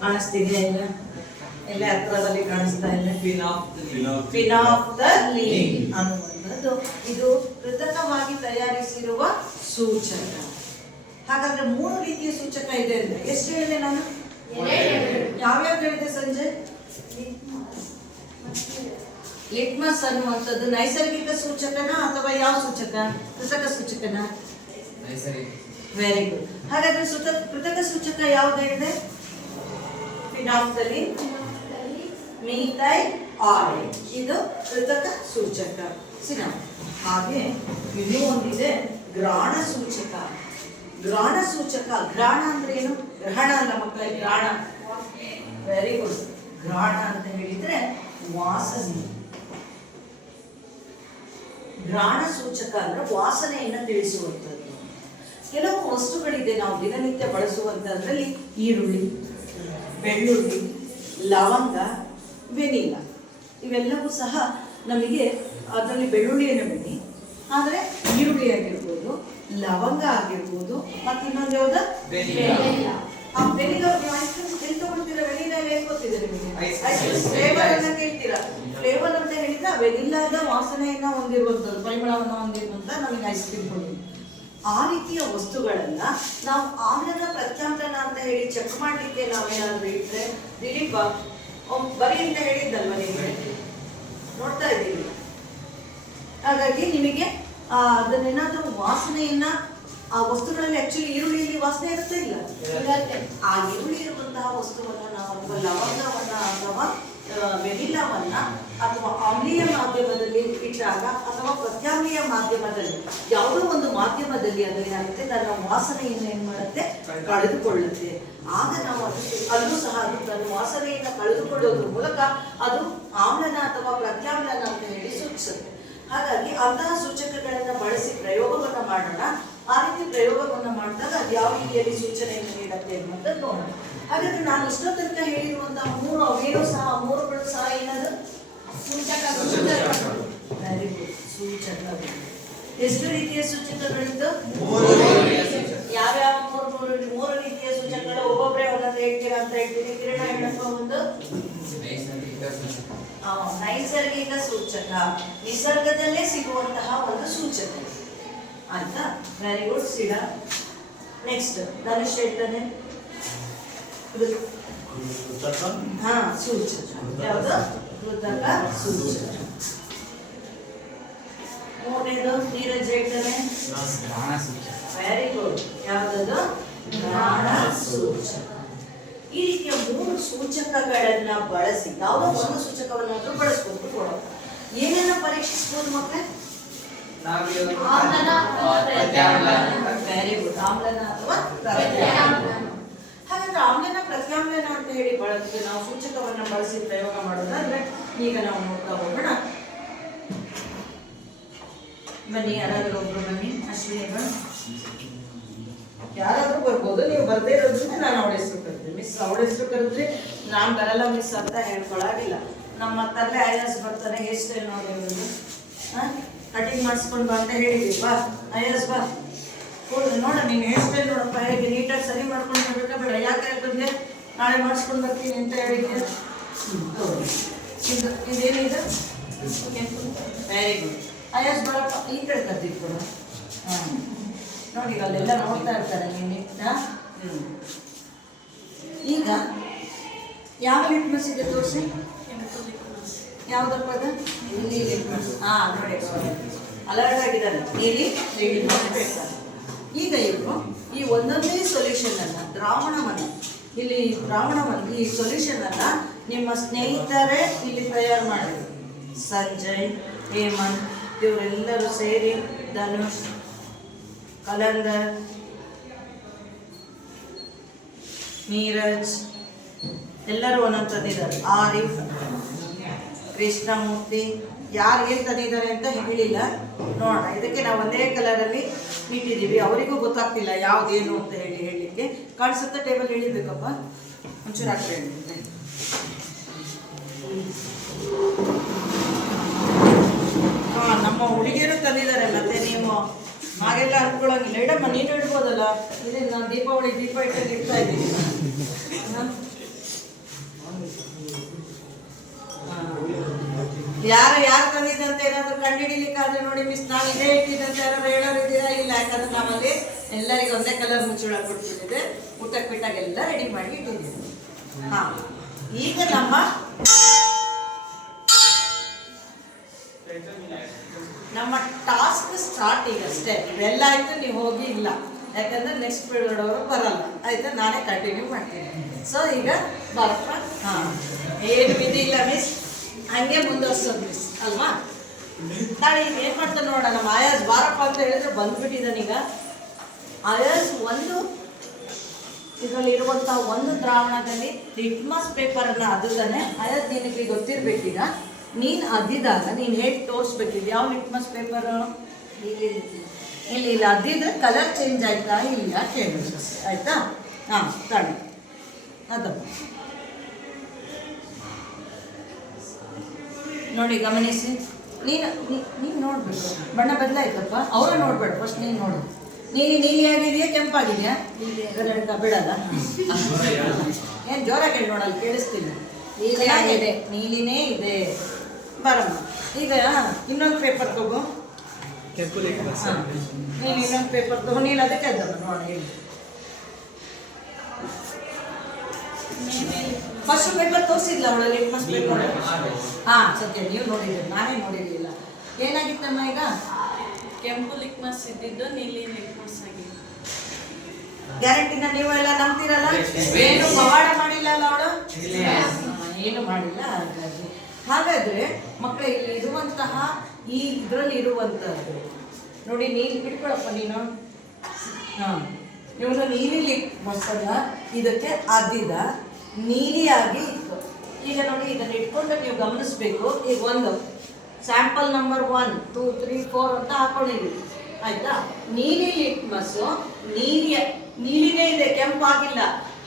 ಕಾಣಿಸ್ತಿದೆಯಾ? ಇಲ್ಲ, ಎಲ್ಲ ಹತ್ರದಲ್ಲಿ ಕಾಣಿಸ್ತಾ ಇದೆ. ಫಿನಾಫ್ಥಲೀನ್ ಅನ್ನುವಂಥದ್ದು ಇದು ಕೃತಕವಾಗಿ ತಯಾರಿಸಿರುವ ಸೂಚಕ. ಹಾಗಾದ್ರೆ 3 ರೀತಿಯ ಸೂಚಕ ಇದೆ ಅಂದ್ರೆ ಎಷ್ಟು ಹೇಳಿದೆ ನಾನು? ಯಾವ್ಯಾವ್ದು ಹೇಳಿದೆ ಸಂಜೆ? ಲಿಟ್ಮಸ್ ಅನ್ನುವಂಥದ್ದು ನೈಸರ್ಗಿಕ ಸೂಚಕನ ಅಥವಾ ಯಾವ ಸೂಚಕ? ಕೃತಕ ಸೂಚಕನ? Very good. ಹಾಗಾದ್ರೆ ಕೃತಕ ಸೂಚಕ ಯಾವ್ದು ಹೇಳಿದೆ? ಫಿನಾಫ್ಥಲೀನ್, ಮೀಥೈಲ್ ಆರೆಂಜ್, ಇದು ಕೃತಕ ಸೂಚಕ. ಹಾಗೆ ಇನ್ನೂ ಒಂದಿದೆ ಗ್ರಾಣ ಸೂಚಕ. ಗ್ರಾಣ ಸೂಚಕ, ಗ್ರಾಣ ಅಂದ್ರೆ ಏನು? ಗ್ರಹಣ ಅಲ್ಲ ಮಕ್ಕಳೇ, ಗ್ರಾಣ. Very good. ಗ್ರಾಣ ಅಂತ ಹೇಳಿದ್ರೆ ವಾಸನೆ. ಗ್ರಾಣ ಸೂಚಕ ಅಂದ್ರೆ ವಾಸನೆಯನ್ನ ತಿಳಿಸುವಂಥದ್ದು. ಕೆಲವು ವಸ್ತುಗಳಿದೆ ನಾವು ದಿನನಿತ್ಯ ಬಳಸುವಂತದ್ರಲ್ಲಿ, ಈರುಳ್ಳಿ, ಬೆಳ್ಳುಳ್ಳಿ, ಲವಂಗ, ವೆನಿಲಾ, ಇವೆಲ್ಲವೂ ಸಹ ನಮಗೆ ಅದರಲ್ಲಿ ಬೆಳ್ಳುಳ್ಳಿಯನ್ನು ಬಿಡಿ, ಆದರೆ ಈರುಳ್ಳಿ ಆಗಿರ್ಬೋದು, ಲವಂಗ ಆಗಿರ್ಬೋದು, ಮತ್ತು ಇನ್ನೊಂದು ಯಾವ್ದು? ಆ ವೆನಿಲಾ. ನೀವು ಐಸ್ ಕ್ರೀಮ್ ಎಲ್ಲಿ ತಗೊಳ್ತೀರಾ? ವೆನಿಲಾ ಏನು ಗೊತ್ತಿದೆ ನಿಮಗೆ? ಐಸ್ ಕ್ರೀಮ್ ಫ್ಲೇವರ್ ಅನ್ನ ಕೇಳ್ತೀರಾ? ಫ್ಲೇವರ್ ಅಂತ ಹೇಳಿದ್ರೆ ವೆನಿಲಾದ ವಾಸನೆಯನ್ನ ಹೊಂದಿರುವಂಥದ್ದು, ಪರಿಮಳವನ್ನು ಹೊಂದಿರುವಂತ ನಮಗೆ ಐಸ್ ಕ್ರೀಮ್ ಕೊಡಿ. ಆ ರೀತಿಯ ವಸ್ತುಗಳನ್ನ ನಾವು ಆಮ್ಲನ ಪ್ರತ್ಯಾಮ್ಲನ ಅಂತ ಹೇಳಿ ಚೆಕ್ ಮಾಡ್ಲಿಕ್ಕೆ ನಾವೇನಾದ್ರೂ ಇಟ್ರೆ, ದಿಲೀಪ ಬರೀ ಅಂತ ಹೇಳಿದ್ದಲ್ವ ನಿಮಗೆ, ನೋಡ್ತಾ ಇದ್ದೀವಿ. ಹಾಗಾಗಿ ನಿಮಗೆ ಅದನ್ನೇನಾದ್ರೂ ವಾಸನೆಯನ್ನ, ಆ ವಸ್ತುಗಳಲ್ಲಿ ಆಕ್ಚುಲಿ ಈರುಳ್ಳಿಯಲ್ಲಿ ವಾಸನೆ ಇರುತ್ತೆ ಇಲ್ಲ? ಆ ಈರುಳ್ಳಿ ಇರುವಂತಹ ವಸ್ತುವನ್ನ ನಾವು ಅಥವಾ ಲವಂಗವನ್ನ ಅಥವಾ ವೆನಿಲಾವನ್ನ ಅಥವಾ ಆಮ್ಲೀಯ ಮಾಧ್ಯಮದಲ್ಲಿ ಇಟ್ಟಾಗ ಅಥವಾ ಪ್ರತ್ಯಾಮ್ಲೀಯ ಮಾಧ್ಯಮದಲ್ಲಿ ಯಾವುದೋ ಒಂದು ಮಾಧ್ಯಮದಲ್ಲಿ ಅದು ಏನಾಗುತ್ತೆ ತನ್ನ ವಾಸನೆಯನ್ನು ಏನ್ ಮಾಡುತ್ತೆ ಕಳೆದುಕೊಳ್ಳುತ್ತೆ. ಆಗ ನಾವು ಅಲ್ಲೂ ಸಹ ಅದು ತನ್ನ ವಾಸನೆಯನ್ನು ಕಳೆದುಕೊಳ್ಳೋದ್ರ ಮೂಲಕ ಅದು ಆಮ್ಲನ ಅಥವಾ ಪ್ರತ್ಯಾಮ್ಲನ ಅಂತ ಹೇಳಿ ಸೂಚಿಸುತ್ತೆ. ಹಾಗಾಗಿ ಅಂತಹ ಸೂಚಕಗಳನ್ನ ಬಳಸಿ ಪ್ರಯೋಗವನ್ನ ಮಾಡೋಣ. ಆ ರೀತಿ ಪ್ರಯೋಗವನ್ನ ಮಾಡಿದಾಗ ಅದು ಯಾವ ರೀತಿಯಲ್ಲಿ ಸೂಚನೆಯನ್ನು ನೀಡುತ್ತೆ ಅನ್ನುವಂಥದ್ದು ನೋಡೋಣ. ಹಾಗಾದ್ರೆ ನಾನು ಇಷ್ಟೋ ತನಕ ಹೇಳಿರುವಂತಹ ಮೂರು ಅವೇನೋ ಸಹ ಮೂರುಗಳು ಸಹ ಏನದು ವೆರಿ ಗುಡ್ ಸೂಚಕಗಳು. ಎಷ್ಟು ರೀತಿಯ ಸೂಚಕಗಳಿದ್ದು? ಯಾವ್ಯಾವ ಮೂರು ರೀತಿಯ ಸೂಚಕಗಳು? ಒಬ್ಬೊಬ್ಬರೇ ಒಂದೊಂದು ಹೇಳ್ತೀರಾ ಅಂತ ಹೇಳ್ತೀನಿ. ಕಿರಣ ಹೇಳಪ್ಪ ಒಂದು. ನೈಸರ್ಗಿಕ ಸೂಚಕ, ನಿಸರ್ಗದಲ್ಲೇ ಸಿಗುವಂತಹ ಒಂದು ಸೂಚಕ ಆಯ್ತಾ. ವೆರಿ ಗುಡ್ ಸಿಡ. ನೆಕ್ಸ್ಟ್ ಧನುಷ್ ಹೇಳ್ತಾನೆ ಹಾ ಸೂಚಕ. ಯಾವುದು? ಕೃತಕ ಸೂಚಕ. ಮೂರನೇದು ನೀರಜ್ ಹೇಳ್ತಾನೆ ವೆರಿ ಗುಡ್. ಯಾವ್ದದು? ಘ್ರಾಣ ಸೂಚಕ. ಈ ರೀತಿಯ ಮೂರು ಸೂಚಕಗಳನ್ನ ಬಳಸಿ ಯಾವುದೋ ಒಂದು ಸೂಚಕವನ್ನಾದ್ರೂ ಬಳಸ್ಕೊಂಡು ಕೊಡೋದು. ಏನನ್ನ ಪರೀಕ್ಷಿಸಬಹುದು ಮಕ್ಕಳೇ? Very good. ಆಮ್ಲನ ಅಥವಾ ಪ್ರತ್ಯಾಮ್ಲನ. ಹಾಗಾದ್ರೆ ಆಮ್ಲನ ಪ್ರತ್ಯಾಮ್ಲನ ಅಂತ ಹೇಳಿ ಬಳಸಿ ನಾವು ಸೂಚಕವನ್ನ ಬಳಸಿ ಪ್ರಯೋಗ ಮಾಡೋದಾದ್ರೆ ಈಗ ನಾವು ನೋಡ್ತಾ ಹೋಗೋಣ. ಬನ್ನಿ, ಯಾರಾದ್ರೂ ಒಬ್ರು ಬನ್ನಿ. ಅಶ್ವಿನಿಗಳು ಯಾರಾದ್ರೂ ಬರ್ಬೋದು. ನೀವು ಬರ್ದೇ ಇರೋದ್ರಿಂದ ನಾನು ಅವಳ ಹೆಸರು ಕರಿತೀನಿ. ಮಿಸ್ ಅವಳ ಹೆಸರು ಕರೆದ್ರೆ ನಾನು ಬರಲ್ಲ ಮಿಸ್ ಅಂತ ಹೇಳ್ಕೊಳಾಗಿಲ್ಲ. ನಮ್ಮ ತಲೆ ಐಎಸ್ ಬರ್ತಾನೆ. ಹೇರ್ ಸ್ಟೈಲ್ ನೋಡಿ ಒಂದು ಕಟಿಂಗ್ ಮಾಡಿಸ್ಕೊಂಡು ಬಾ ಅಂತ ಹೇಳಿದ್ವಿ. ಬಾ ಐಎಸ್ ಬಾ ನೋಡ, ನೀನು ಹೇರ್ ಸ್ಟೈಲ್ ನೋಡಪ್ಪ ಹೇಗೆ ನೀಟಾಗಿ ಸರಿ ಮಾಡ್ಕೊಂಡು ಬರ್ಬೇಕಾ ಬೇಡ? ಯಾಕೆ ಬಂದೆ? ನಾಳೆ ಮಾಡಿಸ್ಕೊಂಡು ಬರ್ತೀನಿ ಅಂತ ಹೇಳಿದ್ದೆ. ಇದೇನಿದೆ? Very good. ಐಎಸ್ ಬರಪ್ಪ ಈ ಕಡೆ ಕರ್ತಿತ್ತು. ಹಾಂ ನೋಡಿ, ಅಲ್ಲೆಲ್ಲ ನೋಡ್ತಾ ಇರ್ತಾರೆ ನೀನು. ಈಗ ಯಾವ ಲಿಟ್ಮಸ್ ಇದೆ ತೋರಿಸಿ. ಯಾವುದಪ್ಪ ಅದು? ನೀಲಿ ಲಿಟ್ಮಸ್. ಹಾಂ ನೋಡಿ, ಅಲರ್ಟ್ ಆಗಿದ್ದಾರೆ. ನೀಲಿ ಲಿಟ್ಮಸ್ ಬೇಕಾದ್ರೆ ಈಗ ಇವರು ಈ ಒಂದೊಂದೇ ಸೊಲ್ಯೂಷನ್ ಅನ್ನ ದ್ರಾವಣವನ್ನು ಈ ಸೊಲ್ಯೂಷನ್ ಅನ್ನ ನಿಮ್ಮ ಸ್ನೇಹಿತರೇ ಇಲ್ಲಿ ತಯಾರು ಮಾಡಿದ್ರು. ಸಂಜಯ್, ಹೇಮಂತ್ ಇವರೆಲ್ಲರೂ ಸೇರಿ, ಧನುಷ್, ಕಲಂದರ್, ನೀರಜ್ ಎಲ್ಲರೂ ಒಂದೊಂದು ತಂದಿದ್ದಾರೆ. ಆರಿಫ್, ಕೃಷ್ಣಮೂರ್ತಿ ಯಾರು ಏನು ತಂದಿದ್ದಾರೆ ಅಂತ ಹೇಳಿಲ್ಲ. ನೋಡೋಣ. ಇದಕ್ಕೆ ನಾವು ಒಂದೇ ಕಲರಲ್ಲಿ ಇಟ್ಟಿದ್ದೀವಿ. ಅವರಿಗೂ ಗೊತ್ತಾಗ್ತಿಲ್ಲ ಯಾವುದೇನು ಅಂತ ಹೇಳಲಿಕ್ಕೆ. ಕಾಣಿಸುತ್ತೆ ಟೇಬಲ್ ಹೇಳಿಬೇಕಪ್ಪ ಒಂಚೂರು ಹಾಕ್ಬೇಡಿ. ಹಾಂ, ನಮ್ಮ ಹುಡುಗಿಯರು ತಂದಿದ್ದಾರೆ. ಮತ್ತೆ ನೀವು ಹಾಗೆಲ್ಲ ಅನ್ಕೊಳ್ಳೋಂಗಿಲ್ಲ. ಇಡಮ್ಮ, ನೀನು ಇಡ್ಬೋದಲ್ಲ. ಇದೇ ನಾನು ದೀಪಾವಳಿ ದೀಪ ಇಟ್ಟಲ್ಲಿ ಇಡ್ತಾ ಇದ್ದೀನಿ. ಯಾರು ತಂದಿದ್ದಂತ ಏನಾದ್ರು ಕಂಡುಹಿಡಿಲಿಕ್ಕಾದ್ರೆ ನೋಡಿ ಮಿಸ್, ನಾನು ಇದೇ ಇಟ್ಟಿದ್ದಂತ ಯಾರು ಹೇಳೋರು ಇದ್ದೀರಾ? ಇಲ್ಲ, ಯಾಕಂದ್ರೆ ನಮ್ಮಲ್ಲಿ ಎಲ್ಲರಿಗೂ ಒಂದೇ ಕಲರ್ ಮುಚ್ಚಳ ಕೊಡ್ತಿದ್ದೆ. ಊಟಕ್ಕೆ ಬಿಟ್ಟಾಗ ಎಲ್ಲ ರೆಡಿ ಮಾಡಿ ಇಟ್ಟಿದ್ದೀವಿ. ಹಾ, ಈಗ ನಮ್ಮ ಟಾಸ್ಕ್ ಸ್ಟಾರ್ಟ್ ಈಗಷ್ಟೇ. ಇವೆಲ್ಲ ಆಯ್ತು, ನೀವು ಹೋಗಿ ಇಲ್ಲ, ಯಾಕಂದ್ರೆ ನೆಕ್ಸ್ಟ್ ಪೀರಿಯಡ್ ಅವರು ಬರಲ್ಲ. ಆಯ್ತಾ, ನಾನೇ ಕಂಟಿನ್ಯೂ ಮಾಡ್ತೀನಿ. ಸೊ ಈಗ ಬರಪ್ಪ. ಹಾಂ, ಏನು ವಿಧಿ ಇಲ್ಲ ಮಿಸ್, ಹಂಗೆ ಮುಂದುವರ್ಸೋದು ಮಿಸ್ ಅಲ್ವಾ? ನಾಳೆ ಈಗ ಏನು ಮಾಡ್ತಾನೆ ನೋಡೋಣ. ನಮ್ಮ ಆಯಾಸ್ ಬಾರಪ್ಪ ಅಂತ ಹೇಳಿದ್ರೆ ಬಂದ್ಬಿಟ್ಟಿದ್ದಾನೆ. ಈಗ ಆಯಾಸ್ ಇದರಲ್ಲಿರುವಂತಹ ಒಂದು ದ್ರಾವಣದಲ್ಲಿ ಲಿಟ್ಮಸ್ ಪೇಪರನ್ನು ಅದ್ದಿದ್ದಾನೆ. ಆಯಾಸ್ ನಿನಗೆ ಗೊತ್ತಿರಬೇಕೀಗ. ನೀನು ಅದ್ದಿದಾಗ ನೀನು ಹೇಗೆ ತೋರಿಸ್ಬೇಕಿದ್ದು ಯಾವ ಲಿಟ್ಮಸ್ ಪೇಪರು? ಇಲ್ಲ ಅದ್ದಿದ್ರೆ ಕಲರ್ ಚೇಂಜ್ ಆಯ್ತಾ ಇಲ್ಲ ಕೇಳಿ. ಆಯ್ತಾ? ಹಾಂ, ತಳಿ ಅದಪ್ಪ ನೋಡಿ, ಗಮನಿಸಿ. ನೀನು ನೋಡ್ಬೇಕು. ಬಣ್ಣ ಬದಲಾಯ್ತಪ್ಪ. ಅವರ ನೋಡ್ಬೇಡ, ಫಸ್ಟ್ ನೀನು ನೋಡು. ನೀಲಿ ಆಗಿದೆಯಾ ಕೆಂಪಾಗಿದೆಯಾ? ಬಿಡಲ್ಲ. ಏನು ಜೋರಾಗಿ ಹೇಳಿ ನೋಡಲ್ಲ, ಕೇಳಿಸ್ತೀನಿ. ನೀಲಿಯಾಗಿದೆ, ನೀಲಿನೇ ಇದೆ. ಬರಮ್ಮ. ಈಗ ಇನ್ನೊಂದು ಪೇಪರ್ ತಗೋ. ನೀನು ಇನ್ನೊಂದು ಪೇಪರ್ ತಗೋ. ನೀನು ಅದಕ್ಕೆ ಅದ್ದಮ್ಮ ನೋಡಿ ಹೇಳಿ. ಫಸ್ಟ್ ಪೇಪರ್ ತೋರಿಸಿದ್ಲ ಅವಳ ಲಿಟ್ಮಸ್ ಪೇಪರ್. ಹಾಂ, ಸತ್ಯ ನೀವು ನೋಡಿದ್ರಿ, ನಾನೇ ನೋಡಿರಲಿಲ್ಲ. ಏನಾಗಿತ್ತಮ್ಮ ಈಗ? ಕೆಂಪು ಲಿಟ್ಮಸ್ ಇದ್ದಿದ್ದು ನೀಲಿ ಲಿಟ್ಮಸ್ ಆಗಿದೆ. ಗ್ಯಾರಂಟಿನ ನೀವು ಎಲ್ಲ ನಂಬ್ತಿರಲ್ಲ? ಏನು ಪವಾಡ ಮಾಡಿಲ್ಲ ಅಲ್ಲ ಅವಳು? ಏನು ಮಾಡಿಲ್ಲ. ಹಾಗಾದ್ರೆ ಮಕ್ಕಳೇ ಇಲ್ಲಿ ಇರುವಂತಹ ಈ ಇದರಲ್ಲಿ ಇರುವಂತಹದ್ದು ನೋಡಿ, ನೀನು ಹಿಡ್ಕೊಳಪ್ಪ ನೀನು. ಇವನು ನೀಲಿ ಮೊಸರನ್ನ ಇದಕ್ಕೆ ಅದ್ದಿದ ನೀಲಿಯಾಗಿ ಇತ್ತು. ಈಗ ನೋಡಿ, ಇದನ್ನ ಇಟ್ಕೊಂಡು ನೀವು ಗಮನಿಸ್ಬೇಕು. ಈಗ ಒಂದು ಸ್ಯಾಂಪಲ್ ನಂಬರ್ 1 2 3 4 ಅಂತ ಹಾಕೊಂಡಿದ್ದೀವಿ, ಆಯ್ತಾ? ನೀಲಿ ಲಿಟ್ಮಸ್ಸು ನೀಲಿನೇ ಇದೆ, ಕೆಂಪಾಗಿಲ್ಲ.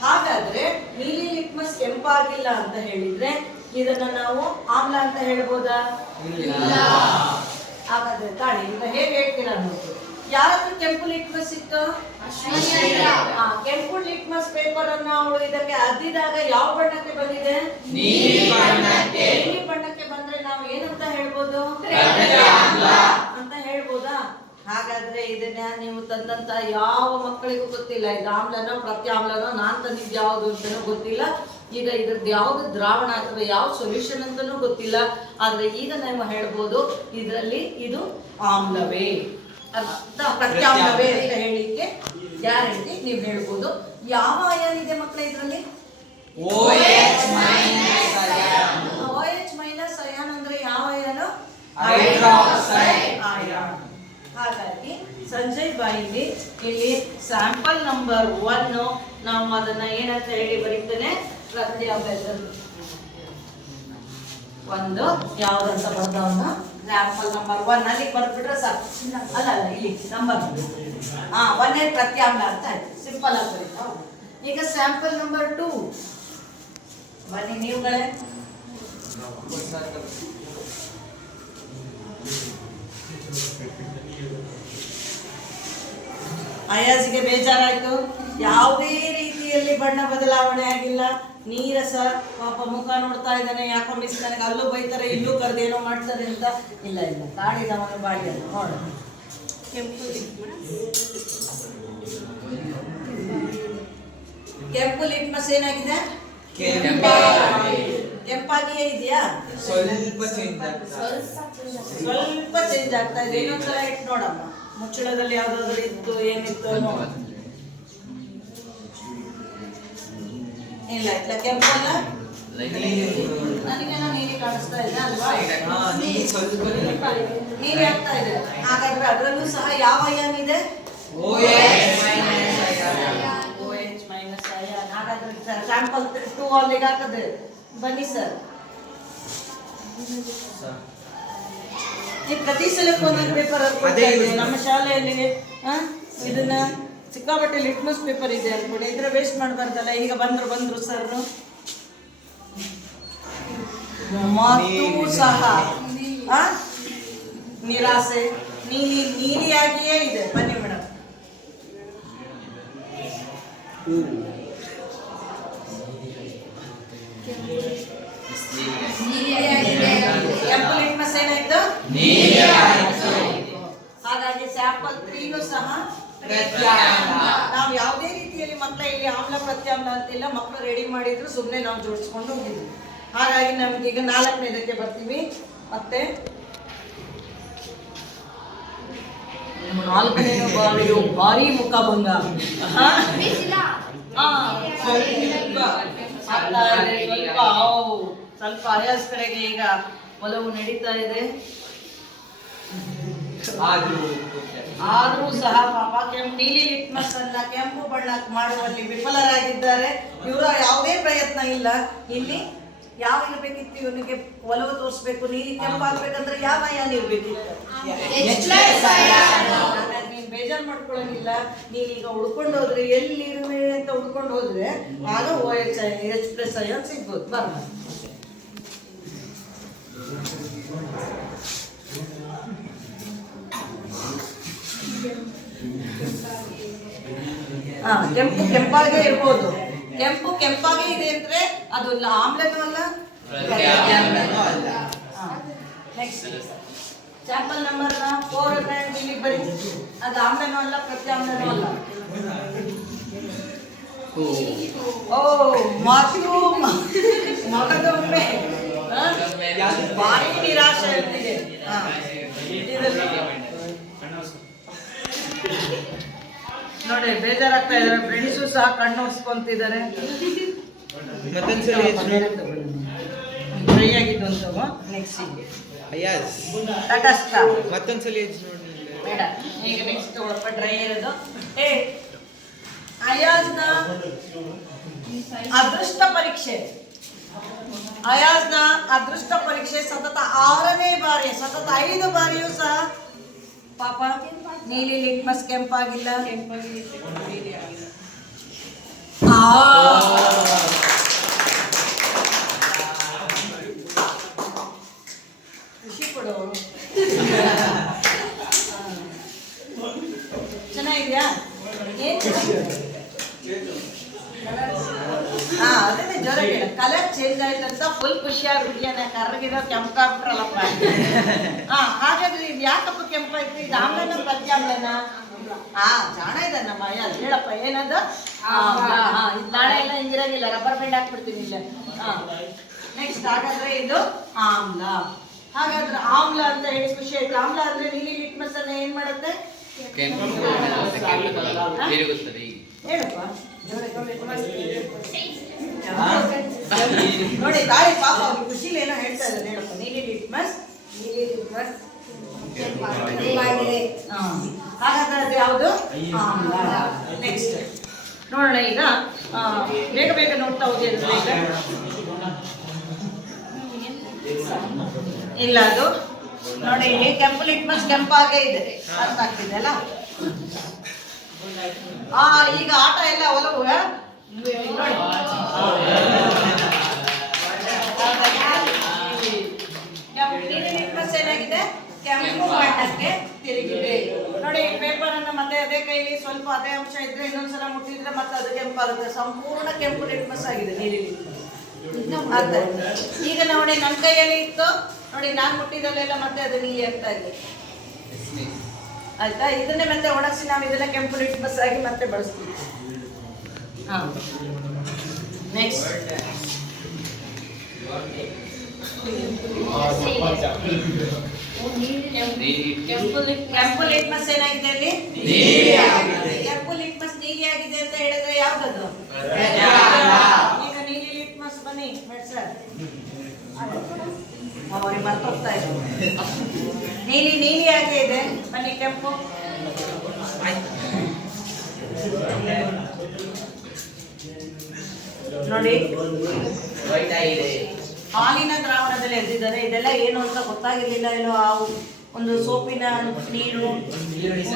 ಹಾಗಾದ್ರೆ ನೀಲಿ ಲಿಟ್ಮಸ್ ಕೆಂಪಾಗಿಲ್ಲ ಅಂತ ಹೇಳಿದ್ರೆ ಇದನ್ನ ನಾವು ಆಮ್ಲ ಅಂತ ಹೇಳ್ಬೋದಾ? ಹಾಗಾದ್ರೆ ತಾಳಿ ಈಗ ಹೇಗೆ ಹೇಳ್ತೀರಾ ನೋಡಿ. ಯಾರತ್ರ ಕೆಂಪು ಲಿಟ್ಮಸ್ ಇತ್ತು? ಕೆಂಪು ಲಿಟ್ಮಸ್ ಪೇಪರ್ ಅನ್ನ ಅವಳು ಇದಕ್ಕೆ ಅದ್ದಿದಾಗ ಯಾವ ಬಣ್ಣಕ್ಕೆ ಬಂದಿದೆ? ನೀಲಿ ಬಣ್ಣಕ್ಕೆ ಬಂದ್ರೆ ನಾವು ಏನಂತ ಹೇಳ್ಬೋದು? ಅಂತ ಹೇಳ್ಬೋದಾ? ಹಾಗಾದ್ರೆ ಇದನ್ನ ನೀವು ತಂದಂತ ಯಾವ ಮಕ್ಕಳಿಗೂ ಗೊತ್ತಿಲ್ಲ, ಇದು ಆಮ್ಲನೋ ಪ್ರತ್ಯಾಮ್ಲನೋ, ನಾನ್ ತಂದಿದ್ದು ಯಾವುದು ಅಂತನೂ ಗೊತ್ತಿಲ್ಲ. ಈಗ ಇದ್ರದ್ದು ಯಾವ್ದು ದ್ರಾವಣ ಅಥವಾ ಯಾವ ಸೊಲ್ಯೂಷನ್ ಅಂತನೂ ಗೊತ್ತಿಲ್ಲ. ಆದ್ರೆ ಈಗ ನಾವು ಹೇಳ್ಬೋದು ಇದರಲ್ಲಿ ಇದು ಆಮ್ಲವೇ ಅಂತ, ಪ್ರತ್ಯಾಮ್ಲವೇ ಅಂತ ಹೇಳಿಕ್ಕೆ ಗ್ಯಾರಂಟಿ ನೀವು ಹೇಳ್ಬೋದು. ಯಾವ ಅಯಾನ್ ಇದೆ ಮಕ್ಕಳ ಇದರಲ್ಲಿ? OH ಮೈನಸ್ ಅಯಾನ್ ಅಂದ್ರೆ ಯಾವ ಅಯಾನು? ಅಯಾನ್. ಹಾಗಾಗಿ ಸಂಜಯ್ ಬಾಯಿಲಿ ಇಲ್ಲಿ ಸ್ಯಾಂಪಲ್ ನಂಬರ್ 1 ನಾವು ಅದನ್ನ ಏನಂತ ಹೇಳಿ ಬರೀತಾನೆ? ಪ್ರತ್ಯಾಮ್ಲ ಒಂದು ಯಾವ್ದಂತ ಬರ್ದವನ್ನ ಸ್ಯಾಂಪಲ್ ನಂಬರ್ 1 ಅಲ್ಲಿ ಬರ್ದ್ಬಿಟ್ರೆ ಸಾಕು. ಅಲ್ಲ ಇಲ್ಲಿ ನಂಬರ್ 1 ಪ್ರತ್ಯಾಮ್ಲ ಅಂತ ಆಯ್ತು, ಸಿಂಪಲ್ ಆಗಿ ಬರೀತಾ. ಈಗ ಸ್ಯಾಂಪಲ್ ನಂಬರ್ 2 ಬನ್ನಿ ನೀವುಗಳೇ. ಅಯಾಜಿಗೆ ಬೇಜಾರಾಯ್ತು, ಯಾವುದೇ ರೀತಿಯಲ್ಲಿ ಬಣ್ಣ ಬದಲಾವಣೆ ಆಗಿಲ್ಲ. ನೀರಸ ಪಾಪ ಮುಖ ನೋಡ್ತಾ ಇದ್ದಾನೆ, ಯಾಕೋ ಮಿಸ್ ನನಗೆ ಅಲ್ಲೂ ಬೈತಾರೆ ಇಲ್ಲೂ ಕರೆದೇನೋ ಮಾಡ್ತಾರೆ ಅಂತ. ಇಲ್ಲ ಇಲ್ಲ, ಕಾಡಿದವನ ಬಾಳಿಯನ್ನು ನೋಡ. ಕೆಂಪು ಲಿಟ್ಮಸ್ ಏನಾಗಿದೆ? ಕೆಂಪಾಗಿಯೇ ಇದೆಯಾ? ಸ್ವಲ್ಪ ಚೇಂಜ್ ಆಗ್ತಾ ಇದೆ. ಇನ್ನೊಂದ್ಸಲ ಇಟ್ಟು ನೋಡಮ್ಮ, ಮುಚ್ಚಳದಲ್ಲಿ ಯಾವ್ದಾದ್ರು ಇತ್ತು ಏನಿತ್ತು ಇಲ್ಲ ಇಲ್ಲ, ಕೆಂಪಲ್ಲ ನನಗೇನೋ ನೀಲಿ ಕಾಣಿಸ್ತಾ ಇದೆ ಅಲ್ವಾ? ನೀಲಿ ಆಗ್ತಾ ಇದೆ. ಹಾಗಾದ್ರೆ ಅದರಲ್ಲೂ ಸಹ ಯಾವ ಅಯಾನ್ ಇದೆ? OH minus ion. ಹಾಗಾದ್ರೆ ಸ್ಯಾಂಪಲ್ 2 ಅಲ್ಲಿಗೆ ಹಾಕದೆ ಬನ್ನಿ ಸರ್. ಪ್ರತಿ ಸಲಕ್ಕೂ ಒಂದೊಂದು ಪೇಪರ್ ನಮ್ಮ ಶಾಲೆಯಲ್ಲಿ ಇದನ್ನ ಸಿಕ್ಕಾಪಟ್ಟೆ ಲಿಟ್ಮಸ್ ಪೇಪರ್ ಇದೆ ಅನ್ಕೊಳ್ಳಿ, ಇದ್ರೆ ವೇಸ್ಟ್ ಮಾಡಬಾರ್ದಲ್ಲ. ಈಗ ಬಂದ್ರು ಸರ್ ಮತ್ತು ಸಹ ನಿರಾಸೆ ನೀಲಿಯಾಗಿಯೇ ಇದೆ. ಬನ್ನಿ ಮೇಡಮ್. ಕೆಂಪು ಲಿಟ್ಮಸ್ ಏನಾಯ್ತು? ಹಾಗಾಗಿ ಸ್ಯಾಂಪಲ್ 3 ಸಹ ನಾವು ಯಾವುದೇ ರೀತಿಯಲ್ಲಿ ಮಕ್ಕಳ ಇಲ್ಲಿ ಆಮ್ಲ ಪ್ರತ್ಯಾಮ್ಲ ಅಂತಿಲ್ಲ, ಮಕ್ಕಳು ರೆಡಿ ಮಾಡಿದ್ರು, ಸುಮ್ಮನೆ ನಾವು ಜೋಡಿಸ್ಕೊಂಡು ಹೋಗಿದ್ವಿ. ಹಾಗಾಗಿ ನಮ್ಗೆ ಈಗ 4ನೇದಕ್ಕೆ ಬರ್ತೀವಿ. ಮತ್ತೆ 4ನೇ ಭಾರಿ ಮುಖಭಂಗ. ಸ್ವಲ್ಪ ಅಯಾಸ್ ಕಡೆಗೆ ಈಗ ಒಲವು ನಡೀತಾ ಇದೆ. ಆದ್ರೂ ಸಹ ಪಾಪ ನೀಲಿ ಲಿಟ್ಮಸ್ ಅನ್ನ ಕೆಂಪು ಬಣ್ಣ ಮಾಡುವಲ್ಲಿ ವಿಫಲರಾಗಿದ್ದಾರೆ. ಇವರ ಯಾವುದೇ ಪ್ರಯತ್ನ ಇಲ್ಲ. ಇಲ್ಲಿ ಯಾವ ಇರ್ಬೇಕಿತ್ತು? ಇವನಿಗೆ ಒಲವು ತೋರಿಸ್ಬೇಕು, ನೀಲಿ ಕೆಂಪಾಗ್ಬೇಕಂದ್ರೆ ಯಾವ ಅಯಾನ್ ಇರ್ಬೇಕಿತ್ತು? ನೀನ್ ಬೇಜಾರು ಮಾಡ್ಕೊಳ್ಳೋಂಗಿಲ್ಲ. ನೀನೀಗ ಹುಡ್ಕೊಂಡು ಹೋದ್ರೆ ಎಲ್ಲಿ ಇರುವೆ ಅಂತ ಹುಡ್ಕೊಂಡು ಹೋದ್ರೆ ಆಗ OH ಅಯಾನ್ ಸಿಗ್ಬೋದು. ಬರೋಣ. ಕೆಂಪು ಕೆಂಪಾಗೆ ಇರ್ಬೋದು. ಕೆಂಪು ಕೆಂಪಾಗೆ ಇದೆ ಅಂದ್ರೆ ಅದು ಆಮ್ಲನೂ ಅಲ್ಲ, ನೆಕ್ಸ್ಟ್ ಸ್ಯಾಂಪಲ್ ನಂಬರ್ 4 ಇಲ್ಲಿ ಬರೀ. ಅದು ಆಮ್ಲನೂ ಅಲ್ಲ, ಪ್ರತ್ಯಾಮ್ಲನೂ ಅಲ್ಲ. ಮಗದೊಮ್ಮೆ ಭಾರಿ ನಿರಾಶೆ ಆಗ್ತಿದೆ. ನೋಡಿ ಬೇಜಾರಾಗ್ತಾ ಇದಾರೆ, ಫ್ರೆಂಡ್ಸು ಸಹ ಕಣ್ಣು ಒರ್ಸ್ಕೊಂತಿದ್ದಾರೆ. ಡ್ರೈ ಆಗಿದ್ದು ಅಂತವು. ನೆಕ್ಸ್ಟ್ ಅಯಾಸ್ ತಟಸ್ಥ ಮತ್ತೊಂದ್ಸಲ ಎಜ್ ನೋಡಿ ಬೇಡ. ಈಗ ನೆಕ್ಸ್ಟ್ ಸ್ವಲ್ಪ ಡ್ರೈ ಇರೋದು. ಅಯಾಜ್ನ ಅದೃಷ್ಟ ಪರೀಕ್ಷೆ. ಅಯಾಜ್ನ ಅದೃಷ್ಟ ಪರೀಕ್ಷೆ ಸತತ 6ನೇ ಬಾರಿ, ಸತತ 5 ಬಾರಿಯೂ ಸಹ ಪಾಪ ನೀಲಿ ಲಿಟ್ಮಸ್ ಕೆಂಪಾಗಿಲ್ಲ. ಖುಷಿ ಕೊಡು. ಚೆನ್ನಾಗಿದ್ಯಾ? ಅದೇ ಜ್ವರ ಕಲರ್ ಚೇಂಜ್ ಆಯ್ತಂತ ಫುಲ್ ಖುಷಿಯಾಗ್ಬಿಟ್ಟಿಯಾನೆ. ಕರ್ರಗಿರೋ ಕೆಂಪಾಗ್ಬಿಟ್ರಲ್ಲಪ್ಪ. ಹಾಗಾದ್ರೆ ಇದು ಯಾಕಪ್ಪ ಕೆಂಪಾಯ್ತು? ಇದು ಆಮ್ಲನ ಪ್ರತ್ಯಾಮ್ಲನ? ಜಾಣ ಇದೆ ನಮ್ಮ ಅಯ್ಯ. ಹೇಳಪ್ಪ ಏನದು? ಇದು ನಾಳೆ ಎಲ್ಲ ಹಿಂಗಿರಾಗಿಲ್ಲ, ರಬ್ಬರ್ ಬ್ಯಾಂಡ್ ಹಾಕ್ಬಿಡ್ತೀನಿ ಇಲ್ಲ. ನೆಕ್ಸ್ಟ್ ಹಾಗಾದ್ರೆ ಇದು ಆಮ್ಲ. ಹಾಗಾದ್ರೆ ಆಮ್ಲ ಅಂತ ಹೇಳಿ ಖುಷಿ ಆಯ್ತು. ಆಮ್ಲ ಅಂದ್ರೆ ನೀಲಿ ಲಿಟ್ಮಸ್ ಅನ್ನ ಏನ್ ಮಾಡುತ್ತೆ? ಹೇಳಪ್ಪ. ನೋಡಿ ತಾಳಿ ಪಾಪ ಅವ್ರು ಖುಷಿಲಿ ಏನೋ ಹೇಳ್ತಾ ಇದ್ದಾರೆ. ಹೇಳಪ್ಪ. ನೀಲಿ ಲಿಟ್ಮಸ್ ಹಾಗಾದ್ರೆ ಅದು ಯಾವುದು? ಆಮ್ಲ. ನೆಕ್ಸ್ಟ್ ನೋಡೋಣ. ಈಗ ಬೇಗ ಬೇಗ ನೋಡ್ತಾ ಹೋಗಿ. ಇಲ್ಲ ಅದು ನೋಡಿ, ಇಲ್ಲಿ ಕೆಂಪು ಲಿಟ್ಮಸ್ ಕೆಂಪಾಗೇ ಇದೆ. ಅರ್ಥ ಆಗ್ತಿದೆ ಅಲ್ಲ? ಈಗ ಆಟ ಎಲ್ಲ ಒಲವು ನೋಡಿ. ನೀಲಿ ಲಿಟ್ಮಸ್ ಏನಾಗಿದೆ? ಕೆಂಪು ಬಣ್ಣಕ್ಕೆ ತಿರುಗಿದೆ. ನೋಡಿ ಪೇಪರ್ ಅನ್ನ ಮತ್ತೆ ಅದೇ ಕೈಲಿ ಸ್ವಲ್ಪ ಅದೇ ಅಂಶ ಇದ್ರೆ ಇನ್ನೊಂದ್ಸಲ ಮುಟ್ಟಿದ್ರೆ ಮತ್ತೆ ಅದು ಕೆಂಪಾಗುತ್ತೆ. ಸಂಪೂರ್ಣ ಕೆಂಪು ಲಿಟ್ಮಸ್ ಆಗಿದೆ ನೀಲಿ ಲಿಟ್ಮಸ್. ಅರ್ಥ ಈಗ ನೋಡಿ ನನ್ನ ಕೈಯಲ್ಲಿ ಇತ್ತು ನೋಡಿ, ನಾನು ಮುಟ್ಟಿದಲ್ಲೆಲ್ಲ ಮತ್ತೆ ಅದು ನೀಲಿ ಆಗ್ತಾ ಇದೆ. ಆಯ್ತಾ? ಇದನ್ನೇ ಮತ್ತೆ ಒಣಗಿಸಿ ನಾವು ಇದನ್ನ ಕೆಂಪು ಲಿಟ್ಮಸ್ ಆಗಿ ಮತ್ತೆ ಬಳಸ್ತೀವಿ. ನೆಕ್ಸ್ಟ್ ಕೆಂಪು ಲಿಟ್ಮಸ್ ಏನಾಗಿದೆ ಅಲ್ಲಿ? ಕೆಂಪು ಲಿಟ್ಮಸ್ ನೀಲಿ ಆಗಿದೆ ಅಂತ ಹೇಳಿದ್ರೆ ಯಾವ್ದದು? ಈಗ ನೀಲಿ ಲಿಟ್ಮಸ್ ಬನ್ನಿ ಸರ್. ಅವ್ರಿಗೆ ಮರ್ತೋಗ್ತಾ ಇದೆ. ನೀಲಿ ನೀಲಿ ಆಗೇ ಇದೆ. ಬನ್ನಿ ಕೆಂಪು. ನೋಡಿ ಹಾಲಿನ ದ್ರಾವಣದಲ್ಲಿ ಎದ್ದಿದ್ದಾರೆ. ಇದೆಲ್ಲ ಏನು ಅಂತ ಗೊತ್ತಾಗಿರ್ಲಿಲ್ಲ. ಏನೋ ಒಂದು ಸೋಪಿನ ನೀರು,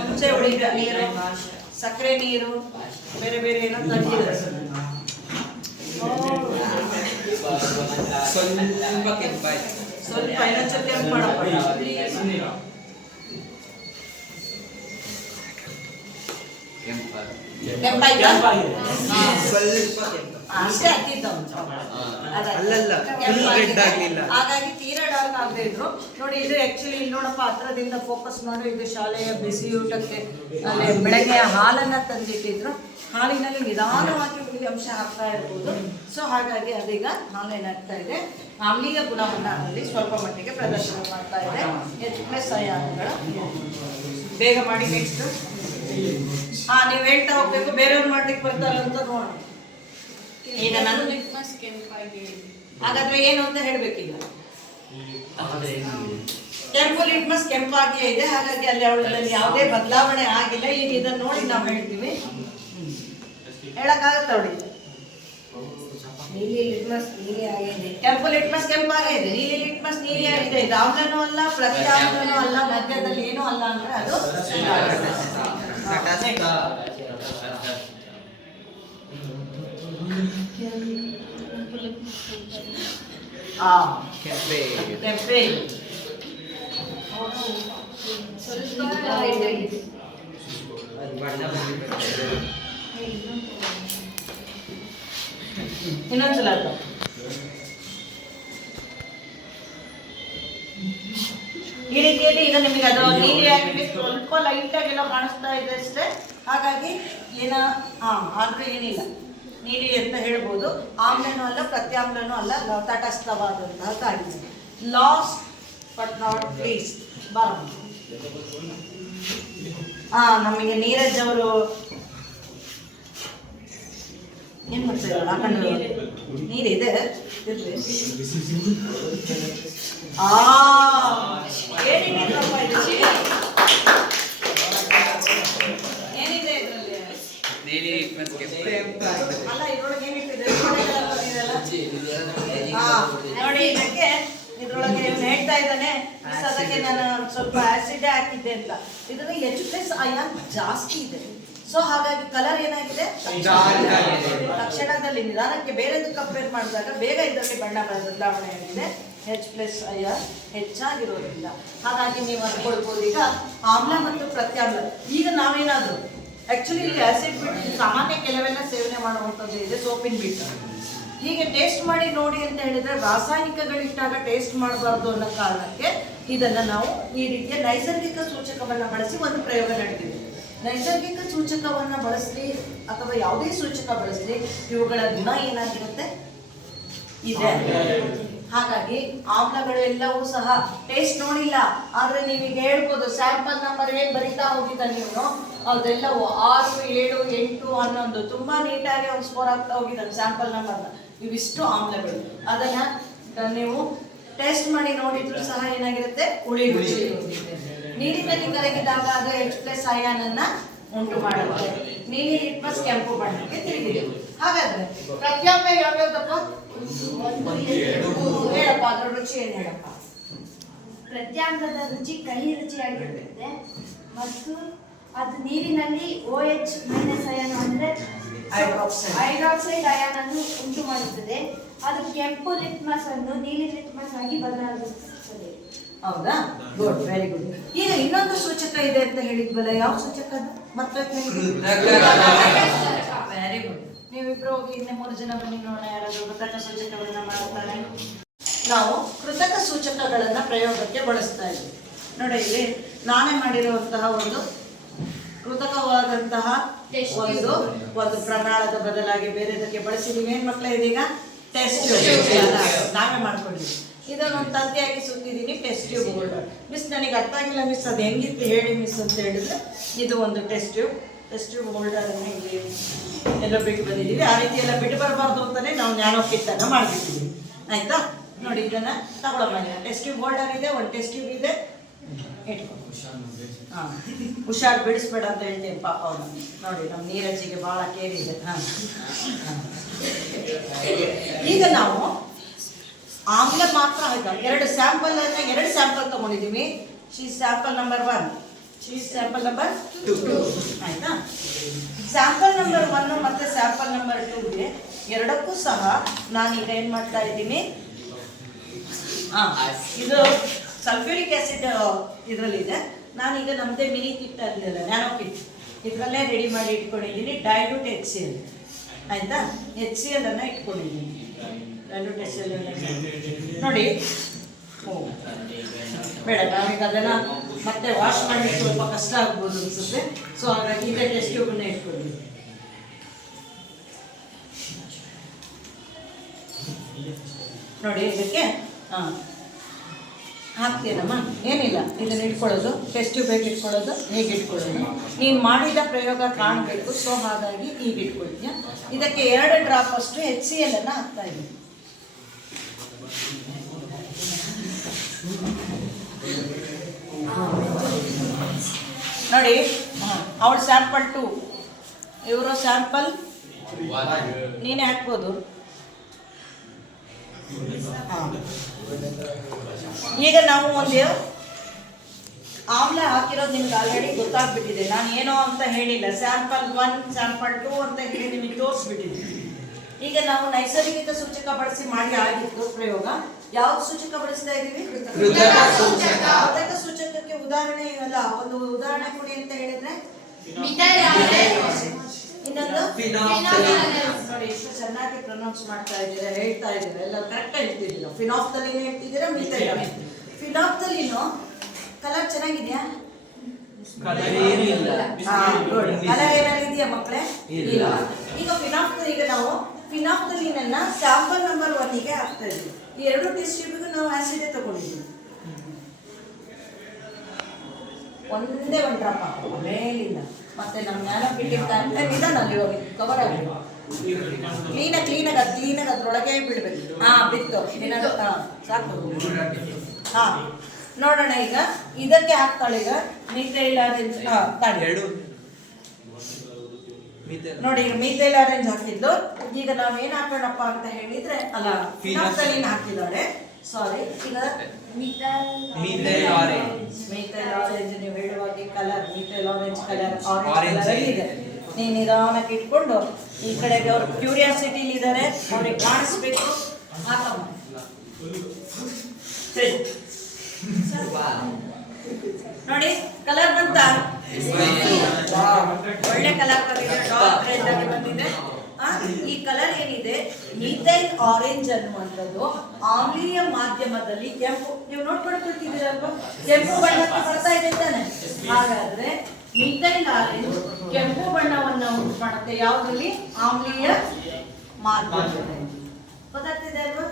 ಮುಂಚೆ ಉಳಿದ ನೀರು, ಸಕ್ಕರೆ ನೀರು, ಬೇರೆ ಬೇರೆ ಏನೋ ತಂದಿದ್ದಾರೆ. ಸ್ವಲ್ಪ ಕೆಂಪಾಯ್ತು. ಸ್ವಲ್ಪ ಇನ್ನೊಂಚೂರು ಕೆಂಪು ಮಾಡಪ್ಪ. ಕೆಂಪಾಯ್ತಾ? ಸ್ವಲ್ಪ ಕೆಂಪು ಅಷ್ಟೇ ಆಗ್ತಿತ್ತು. ಅಲ್ಲಲ್ಲ, ಹಾಗಾಗಿ ತೀರಾ ಡಾರ್ಕ್ ಆಗದೆ ಇದ್ರು. ನೋಡಿ ಇದು ಆಕ್ಚುಲಿ ಇಲ್ಲಿ ನೋಡಪ್ಪ, ಹತ್ರದಿಂದ ಫೋಕಸ್ ಮಾಡಿ. ಇದು ಶಾಲೆಯ ಬಿಸಿ ಊಟಕ್ಕೆ ಅಲ್ಲಿ ಬೆಳಗ್ಗೆ ಹಾಲನ್ನ ತಂದಿಟ್ಟಿದ್ರು. ಹಾಲಿನಲ್ಲಿ ನಿಧಾನವಾಗಿ ಹುಳಿ ಅಂಶ ಹಾಕ್ತಾ ಇರ್ಬೋದು. ಸೊ ಹಾಗಾಗಿ ಅದೀಗ ಹಾಲು ಏನಾಗ್ತಾ ಇದೆ, ಆಮ್ಲೀಯ ಗುಣವನ್ನ ಅದರಲ್ಲಿ ಸ್ವಲ್ಪ ಮಟ್ಟಿಗೆ ಪ್ರದರ್ಶನ ಮಾಡ್ತಾ ಇದೆ. H+ ಅಯಾನುಗಳ ಬೇಗ ಮಾಡಿ. ನೆಕ್ಸ್ಟ್ ನೀವು ಹೇಳ್ತಾ ಹೋಗ್ಬೇಕು, ಬೇರೆಯವ್ರು ಮಾಡ್ಲಿಕ್ಕೆ ಬರ್ತಾರ ಅಂತ ನೋಡೋಣ. ಈಗ ನಾನು ಲಿಟ್ಮಸ್ ಕೆಂಪಾಗಿ. ಹಾಗಾದ್ರೆ ಏನು ಅಂತ ಹೇಳ್ಬೇಕೀಗ? ಕೆಂಪು ಲಿಟ್ಮಸ್ ಕೆಂಪಾಗಿಯೇ ಇದೆ. ಹಾಗಾಗಿ ಅಲ್ಲಿ ಅವಳಲ್ಲಿ ಯಾವುದೇ ಬದಲಾವಣೆ ಆಗಿಲ್ಲ. ಈಗ ಇದನ್ನ ನೋಡಿ ನಾವು ಹೇಳ್ತೀವಿ. ಹೇಳಕ್ಕಾಗತ್ತ ನೋಡಿ? ನೀಲಿ ಲಿಟ್ಮಸ್ ನೀಲಿ ಆಗಿದೆ, ಕೆಂಪು ಲಿಟ್ಮಸ್ ಕೆಂಪಾಗೇ ಇದೆ, ನೀಲಿ ಲಿಟ್ಮಸ್ ನೀಲಿ ಆಗಿದೆ. ಇದು ಆಮ್ಲನೂ ಅಲ್ಲ, ಪ್ರತಿ ಆಮ್ಲನೂ ಅಲ್ಲ, ಮಧ್ಯದಲ್ಲಿ ಏನೂ ಅಲ್ಲ ಅಂದ್ರೆ ಅದು ಕೆಂಪೆ. ಇನ್ನೊಂದ್ಸಲ ಈ ರೀತಿಯಲ್ಲಿ ಈಗ ನಿಮಗೆ ಅದು ನೀಲಿ ಆಗಿ ಸ್ವಲ್ಪ ಲೈಟ್ ಆಗಿ ಎಲ್ಲ ಕಾಣಿಸ್ತಾ ಇದೆ ಅಷ್ಟೇ. ಹಾಗಾಗಿ ಆದ್ರೆ ಏನಿಲ್ಲ, ನೀಲಿ ಅಂತ ಹೇಳ್ಬೋದು. ಆಮ್ಲನೂ ಅಲ್ಲ, ಪ್ರತ್ಯಾಮ್ಲನೂ ಅಲ್ಲ, ತಟಸ್ಥವಾದಂತಹ ಕಾಡಿದೆ. ಲಾಸ್ಟ್ ಬಟ್ ನಾಟ್ ಲೀಸ್ಟ್ ನಮಗೆ ನೀರಜ್ ಅವರು ಏನ್ ಮಾಡ್ತಾ ಇದ್ದಾರೆ? ನೀರಿದೆ ಇರ್ಲಿ. ಆ ಏನಿಟ್ಟಿದ್ರಪ್ಪ ಇದರಲ್ಲಿ? ಏನಿದೆ ಇದರಲ್ಲಿ? ನೀಲಿ ಲಿಟ್ಮಸ್ ಕೆಂಪು. ಅಲ್ಲ ಇದ್ರೊಳಗೆ ಏನಿಟ್ಟಿದೆ? ನೋಡಿ ಇದಕ್ಕೆ ಇದ್ರೊಳಗೆ ಇವ್ನು ಹೇಳ್ತಾ ಇದ್ದಾನೆ ಮಿಸ್ ಅದಕ್ಕೆ ನಾನು ಸ್ವಲ್ಪ ಆಸಿಡ್ ಹಾಕಿದ್ದೆ ಅಂತ. ಇದರಲ್ಲಿ H+ ಅಯಾನ್ ಜಾಸ್ತಿ ಇದೆ. ಸೊ ಹಾಗಾಗಿ ಕಲರ್ ಏನಾಗಿದೆ ತಕ್ಷಣದಲ್ಲಿ ನಿಧಾನಕ್ಕೆ ಬೇರೆದು ಕಂಪೇರ್ ಮಾಡಿದಾಗ ಬೇಗ ಇದರಲ್ಲಿ ಬಣ್ಣ ಬದಲಾವಣೆ ಆಗಿದೆ. H+ ಅಯಾನ್ ಹೆಚ್ಚಾಗಿರೋದ್ರಿಂದ ಹಾಗಾಗಿ ನೀವು ಅನ್ಕೊಳ್ಬೋದು ಈಗ ಆಮ್ಲ ಮತ್ತು ಪ್ರತ್ಯಾಮ್ಲ. ಈಗ ನಾವೇನಾದ್ರು ಆಕ್ಚುಲಿ ಇಲ್ಲಿ ಆಸಿಡ್ ಬಿಟ್ಟು ಸಾಮಾನ್ಯ ಕೆಲವೆಲ್ಲ ಸೇವನೆ ಮಾಡುವಂಥದ್ದು ಇದೆ ಸೋಪಿನ ಬಿಟ್ಟು. ಹೀಗೆ ಟೇಸ್ಟ್ ಮಾಡಿ ನೋಡಿ ಅಂತ ಹೇಳಿದ್ರೆ ರಾಸಾಯನಿಕಗಳಿಟ್ಟಾಗ ಟೇಸ್ಟ್ ಮಾಡಬಾರ್ದು ಅನ್ನೋ ಕಾರಣಕ್ಕೆ ಇದನ್ನ ನಾವು ಈ ರೀತಿಯ ನೈಸರ್ಗಿಕ ಸೂಚಕವನ್ನ ಬಳಸಿ ಒಂದು ಪ್ರಯೋಗ ನಡೆದಿದೆ. ನೈಸರ್ಗಿಕ ಸೂಚಕವನ್ನ ಬಳಸಲಿ ಅಥವಾ ಯಾವುದೇ ಸೂಚಕ ಬಳಸಲಿ ಇವುಗಳ ಗುಣ ಏನಾಗಿರುತ್ತೆ ಇದೆ. ಹಾಗಾಗಿ ಆಮ್ಲಗಳು ಎಲ್ಲವೂ ಸಹ ಟೇಸ್ಟ್ ನೋಡಿಲ್ಲ ಆದ್ರೆ ನೀವೀಗ ಹೇಳ್ಬೋದು ಸ್ಯಾಂಪಲ್ ನಂಬರ್ ಏನ್ ಬರಿತಾ ಹೋಗಿದ್ದ ನೀವು ಅದೆಲ್ಲವೂ 6, 7, 8, 11 ತುಂಬಾ ನೀಟಾಗಿ ಒಂದು ಸ್ಕೋರ್ ಆಗ್ತಾ ಹೋಗಿದ್ದಾನೆ ಸ್ಯಾಂಪಲ್ ನಂಬರ್ನ. ಇವಿಷ್ಟು ಆಮ್ಲಗಳು ಅದನ್ನ ನೀವು ಟೇಸ್ಟ್ ಮಾಡಿ ನೋಡಿದ್ರು ಸಹ ಏನಾಗಿರುತ್ತೆ ಹುಳಿ ರುಚಿ ಇರುತ್ತೆ. ನೀರಿನಲ್ಲಿ ಕರಗಿದಾಗ ಅದು H+ ಅಯಾನ್ ಅನ್ನ ಉಂಟು ಮಾಡುತ್ತೆ. ನೀಲಿ ಲಿಟ್ಮಸ್ ಕೆಂಪು ಬಣ್ಣಕ್ಕೆ ತಿರುಗಿದೆ. ಹಾಗಾದ್ರೆ ಪ್ರತ್ಯಾಮ್ಲ ಯಾವ್ಯಾವ್ದಪ್ಪ ಹೇಳಪ್ಪ, ಅದ್ರ ರುಚಿ ಏನ್ ಹೇಳಪ್ಪ? ಪ್ರತ್ಯಾಮ್ಲದ ರುಚಿ ಕಹಿ ರುಚಿಯಾಗಿರುತ್ತೆ ಮತ್ತು ಅದು ನೀರಿನಲ್ಲಿ OH- ಅಯಾನ್ ಅಂದ್ರೆ ಹೈಡ್ರಾಕ್ಸೈಡ್ ಅಯಾನ್ ಅನ್ನು ಉಂಟು ಮಾಡುತ್ತದೆ. ಅದು ಕೆಂಪು ಲಿಟ್ಮಸ್ ಅನ್ನು ನೀಲಿ ಲಿಟ್ಮಸ್ ಆಗಿ ಬದಲಾಗುತ್ತದೆ. ಹೌದಾ? Good, very good. ಈಗ ಇನ್ನೊಂದು ಸೂಚಕ ಇದೆ ಅಂತ ಹೇಳಿದ್ವಲ್ಲ, ಯಾವ ಸೂಚಕ ಅದು? ಮತ್ತೆ ವೆರಿ ಗುಡ್. ನೀವಿಬ್ರು ಹೋಗಿ ಇನ್ನೇ 3 ಜನ ಬನ್ನಿ ನೋಡೋಣ ಯಾರಾದ್ರೂ ಕೃತಕ ಸೂಚಕಗಳನ್ನ ಮಾಡ್ತಾರೆ. ನಾವು ಕೃತಕ ಸೂಚಕಗಳನ್ನ ಪ್ರಯೋಗಕ್ಕೆ ಬಳಸ್ತಾ ಇದ್ದೀವಿ. ನೋಡಿ ಇಲ್ಲಿ ನಾನೇ ಮಾಡಿರುವಂತಹ ಒಂದು ಕೃತಕವಾದಂತಹ ಒಂದು ಪ್ರಣಾಳದ ಬದಲಾಗಿ ಬೇರೆದಕ್ಕೆ ಬಳಸಿದೀವಿ. ಏನ್ ಮಕ್ಕಳೇ ಇದೀಗ ಟೆಸ್ಟ್ ನಾವೇ ಮಾಡ್ಕೊಂಡಿದ್ದೀವಿ. ಇದನ್ನೊಂದು ತಂದೆಯಾಗಿ ಸುತ್ತಿದ್ದೀನಿ ಟೆಸ್ಟ್ ಟ್ಯೂಬ್ ಹೋಲ್ಡರ್. ಮಿಸ್ ನನಗೆ ಅರ್ಥ ಆಗಿಲ್ಲ ಮಿಸ್ ಅದು ಹೆಂಗಿತ್ತು ಹೇಳಿ ಮಿಸ್ ಅಂತ ಹೇಳಿದ್ರೆ ಇದು ಒಂದು ಟೆಸ್ಟ್ ಟ್ಯೂಬ್ ಹೋಲ್ಡರ್ ಅನ್ನು ಇಲ್ಲಿ ಎಲ್ಲ ಬಿಟ್ಟು ಬಂದಿದ್ದೀವಿ. ಆ ರೀತಿ ಎಲ್ಲ ಬಿಟ್ಟು ಬರಬಾರ್ದು ಅಂತಾನೆ ನಾವು ನ್ಯಾನೋ ಕಿಟ್ ಅನ್ನ ಮಾಡಿಬಿಟ್ಟಿದ್ದೀವಿ. ಆಯ್ತಾ? ನೋಡಿ ಇದನ್ನ ತಗೊಳ್ಳೋಣ. ಟೆಸ್ಟ್ ಟ್ಯೂಬ್ ಹೋಲ್ಡರ್ ಇದೆ, ಒಂದು ಟೆಸ್ಟ್ ಟ್ಯೂಬ್ ಇದೆ, ಇಟ್ಕೊ. ಹುಷಾರ್ ಬಿಡಿಸ್ಬೇಡ ಅಂತ ಹೇಳ್ತೇನೆ ಪಾಪ ಅವನು. ನೋಡಿ ನಮ್ಮ ನೀರಜ್ಜಿಗೆ ಬಹಳ ಕೇರ್ ಇದೆ. ಈಗ ನಾವು ಆಮ್ಲ ಮಾತ್ರ ಆಯ್ತಾ 2 ಸ್ಯಾಂಪಲ್ ತಗೊಂಡಿದ್ದೀವಿ. ಶೀಸ್ ಸ್ಯಾಂಪಲ್ ನಂಬರ್ 1, ಶೀಸ್ ಸ್ಯಾಂಪಲ್ ನಂಬರ್ 2. ಆಯ್ತಾ? ಸ್ಯಾಂಪಲ್ ನಂಬರ್ 1 ಮತ್ತೆ ಸ್ಯಾಂಪಲ್ ನಂಬರ್ 2ಗೆ ಎರಡಕ್ಕೂ ಸಹ ನಾನೀಗ ಏನ್ ಮಾಡ್ತಾ ಇದ್ದೀನಿ, ಇದು ಸಲ್ಫ್ಯೂರಿಕ್ ಆಸಿಡ್ ಇದರಲ್ಲಿದೆ. ನಾನೀಗ ನಮ್ಮದೇ ಮಿನಿ ಕಿಟ್ ಆಗಲಿಲ್ಲ ನ್ಯಾನೋ ಕಿಟ್ ಇದರಲ್ಲೇ ರೆಡಿ ಮಾಡಿ ಇಟ್ಕೊಂಡಿದ್ದೀನಿ. ಡೈಲ್ಯೂಟ್ HCl ಆಯ್ತಾ? HCl ಅನ್ನ ಇಟ್ಕೊಂಡಿದ್ದೀನಿ. ಡೈಲ್ಯೂಟ್ HCl ನೋಡಿ. ಬೇಡ, ನಾವೀಗ ಅದನ್ನ ಮತ್ತೆ ವಾಶ್ ಮಾಡಲಿಕ್ಕೆ ಸ್ವಲ್ಪ ಕಷ್ಟ ಆಗ್ಬೋದು ಅನ್ಸುತ್ತೆ. ಸೊ ಹಾಗಾಗಿ ಇದೇ ಟೆಸ್ಟ್ ಟ್ಯೂಬನ್ನ ಇಟ್ಕೊಂಡಿದ್ದೀನಿ. ನೋಡಿ ಇದಕ್ಕೆ ಹಾಕ್ತೀನಮ್ಮ, ಏನಿಲ್ಲ, ಇದನ್ನ ಇಟ್ಕೊಳ್ಳೋದು ಟೆಸ್ಟ್ ಟ್ಯೂಬ್ ಹೇಗೆ ಇಟ್ಕೊಳ್ಳೋದು, ಹೇಗೆ ಇಟ್ಕೊಳ್ಳೋದು ನೀನು ಮಾಡಿದ ಪ್ರಯೋಗ ಕಾಣಬೇಕು. ಸೊ ಹಾಗಾಗಿ ಈಗ ಇಟ್ಕೊಳ್ತೀಯ. ಇದಕ್ಕೆ 2 ಡ್ರಾಪ್ ಅಷ್ಟು HCl ಅನ್ನ ಹಾಕ್ತಾ ಇದ್ದೀನಿ. ನೋಡಿ ಅವಳ ಸ್ಯಾಂಪಲ್ 2, ಇವರು ಸ್ಯಾಂಪಲ್ ನೀನೇ ಹಾಕ್ಬೋದು. ಈಗ ನಾವು ಒಂದು ಆಮ್ಲ ಹಾಕಿರೋದು ನಿಮ್ಗೆ ಆಲ್ರೆಡಿ ಗೊತ್ತಾಗ್ಬಿಟ್ಟಿದೆ. ನಾನು ಏನೋ ಅಂತ ಹೇಳಿಲ್ಲ, ಸ್ಯಾಂಪಲ್ 1 ಸ್ಯಾಂಪಲ್ 2 ಅಂತ ಹೇಳಿ ನಿಮಗೆ ತೋರಿಸ್ಬಿಟ್ಟಿದ್ದೀನಿ. ಈಗ ನಾವು ನೈಸರ್ಗಿಕ ಸೂಚಕ ಬಳಸಿ ಮಾಡಿ ಆಗಿತ್ತು ಪ್ರಯೋಗ. ಯಾವ ಸೂಚಕ ಬಳಸ್ತಾ ಇದ್ದೀವಿ? ಕೃತಕ ಸೂಚಕಕ್ಕೆ ಉದಾಹರಣೆ ಇವಲ್ಲ, ಒಂದು ಉದಾಹರಣೆ ಕೊಡಿ ಅಂತ ಹೇಳಿದ್ರೆ ಇನ್ನೊಂದು ನೋಡಿ ಎಷ್ಟು ಚೆನ್ನಾಗಿ ಪ್ರೊನೌನ್ಸ್ ಮಾಡ್ತಾ ಇದ್ದೀರಾ, ಹೇಳ್ತಾ ಇದ್ದೀರಾ, ಎಲ್ಲ ಕರೆಕ್ಟ್ ಹೇಳ್ತಿದ್ದೀರಾ. ಫಿನಾಫ್ಥಲೀನ್ ಹೇಳ್ತಿದ್ದೀರಾ, ಮಿಥೈಲ್. ಫಿನಾಫ್ಥಲೀನು ಕಲರ್ ಚೆನ್ನಾಗಿದೆಯಾ? ಕಲರ್ ಏನಾಗಿದೆಯಾ ಮಕ್ಕಳೇ? ಇಲ್ಲ. ಈಗ ನಾವು ಫಿನಾಫ್ಥಲೀನ್ ಅನ್ನ ಸ್ಯಾಂಪಲ್ ನಂಬರ್ 1ಗೆ ಹಾಕ್ತಾ ಇದ್ದೀವಿ. ಈ 2 ಟೆಸ್ಟ್ ಟ್ಯೂಬ್ಗೂ ನಾವು ಆಸಿಡ್ ತಗೊಂಡಿದ್ದೀವಿ. ಒಂದೇ 1 ಡ್ರಾಪ್ ಹಾಕೋ ಮೇಲಿಂದ. ಮತ್ತೆ ನಮ್ಮ ಜ್ಞಾನ ಬಿಟ್ಟಿರ್ತಾ ನಿಧಾನ ಅಲ್ಲಿ ಹೋಗಿ ಕವರ್ ಆಗಿ ಕ್ಲೀನಾಗಿ ಅದ್ರೊಳಗೆ ಬಿಡ್ಬೇಕು. ಹಾ ಬಿತ್ತು ಸಾಕು. ಹಾ ನೋಡೋಣ ಈಗ ಇದಕ್ಕೆ ಹಾಕ್ತಾಳೆ ಈಗ ಮೀಥೈಲ್ ಆರೆಂಜ್ ನೋಡಿ, ಈಗ ಮೀಥೈಲ್ ಆರೆಂಜ್ ಹಾಕಿದ್ದು. ಈಗ ನಾವ್ ಏನ್ ಹಾಕೋಣಪ್ಪ ಅಂತ ಹೇಳಿದ್ರೆ ಅಲ್ಲ ಫಿನಾಫ್ಥಲೀನ್ ಹಾಕಿದ್ದಾಳೆ. ಸಾರಿ, ಈಗ ಮಿಥೈಲ್ ಆರೆಂಜ್ ನೀವು ಹೇಳುವಾಗ colour methyl orange colour orange ಇದೆ. ನೀನು ನಿಧಾನಕ್ಕೆ ಇಟ್ಕೊಂಡು ಈ ಕಡೆಗೆ ಅವ್ರು ಕ್ಯೂರಿಯಾಸಿಟಿ ಇದ್ದಾರೆ, ಅವ್ರಿಗೆ ಕಾಣಿಸ್ಬೇಕು. ಹಾಕಮ್ಮ ನೋಡಿ ಕಲರ್ ಬಂತ, ಒಳ್ಳೆ ಕಲರ್ ಬಂದಿದೆ, ಡಾರ್ಕ್ ರೆಡ್ ಆಗಿ ಬಂದಿದೆ. ಈ ಕಲರ್ ಏನಿದೆ ಮೀಥೈಲ್ ಆರೆಂಜ್ ಅನ್ನುವಂಥದ್ದು ಆಮ್ಲೀಯ ಮಾಧ್ಯಮದಲ್ಲಿ ಕೆಂಪು, ನೀವು ನೋಡ್ಕೊಳ್ತಿದ್ದೀರಲ್ವಾ ಕೆಂಪು ಬಣ್ಣಕ್ಕೆ ಬರ್ತಾ ಇದೆ ತಾನೆ. ಹಾಗಾದ್ರೆ ಮೀಥೈಲ್ ಆರೆಂಜ್ ಕೆಂಪು ಬಣ್ಣವನ್ನು ಉಂಟು ಮಾಡುತ್ತೆ ಯಾವುದ್ರಲ್ಲಿ? ಆಮ್ಲೀಯ ಮಾಧ್ಯಮದಲ್ಲಿ. ಗೊತ್ತಾಗ್ತಿದೆ ಅಲ್ವಾ?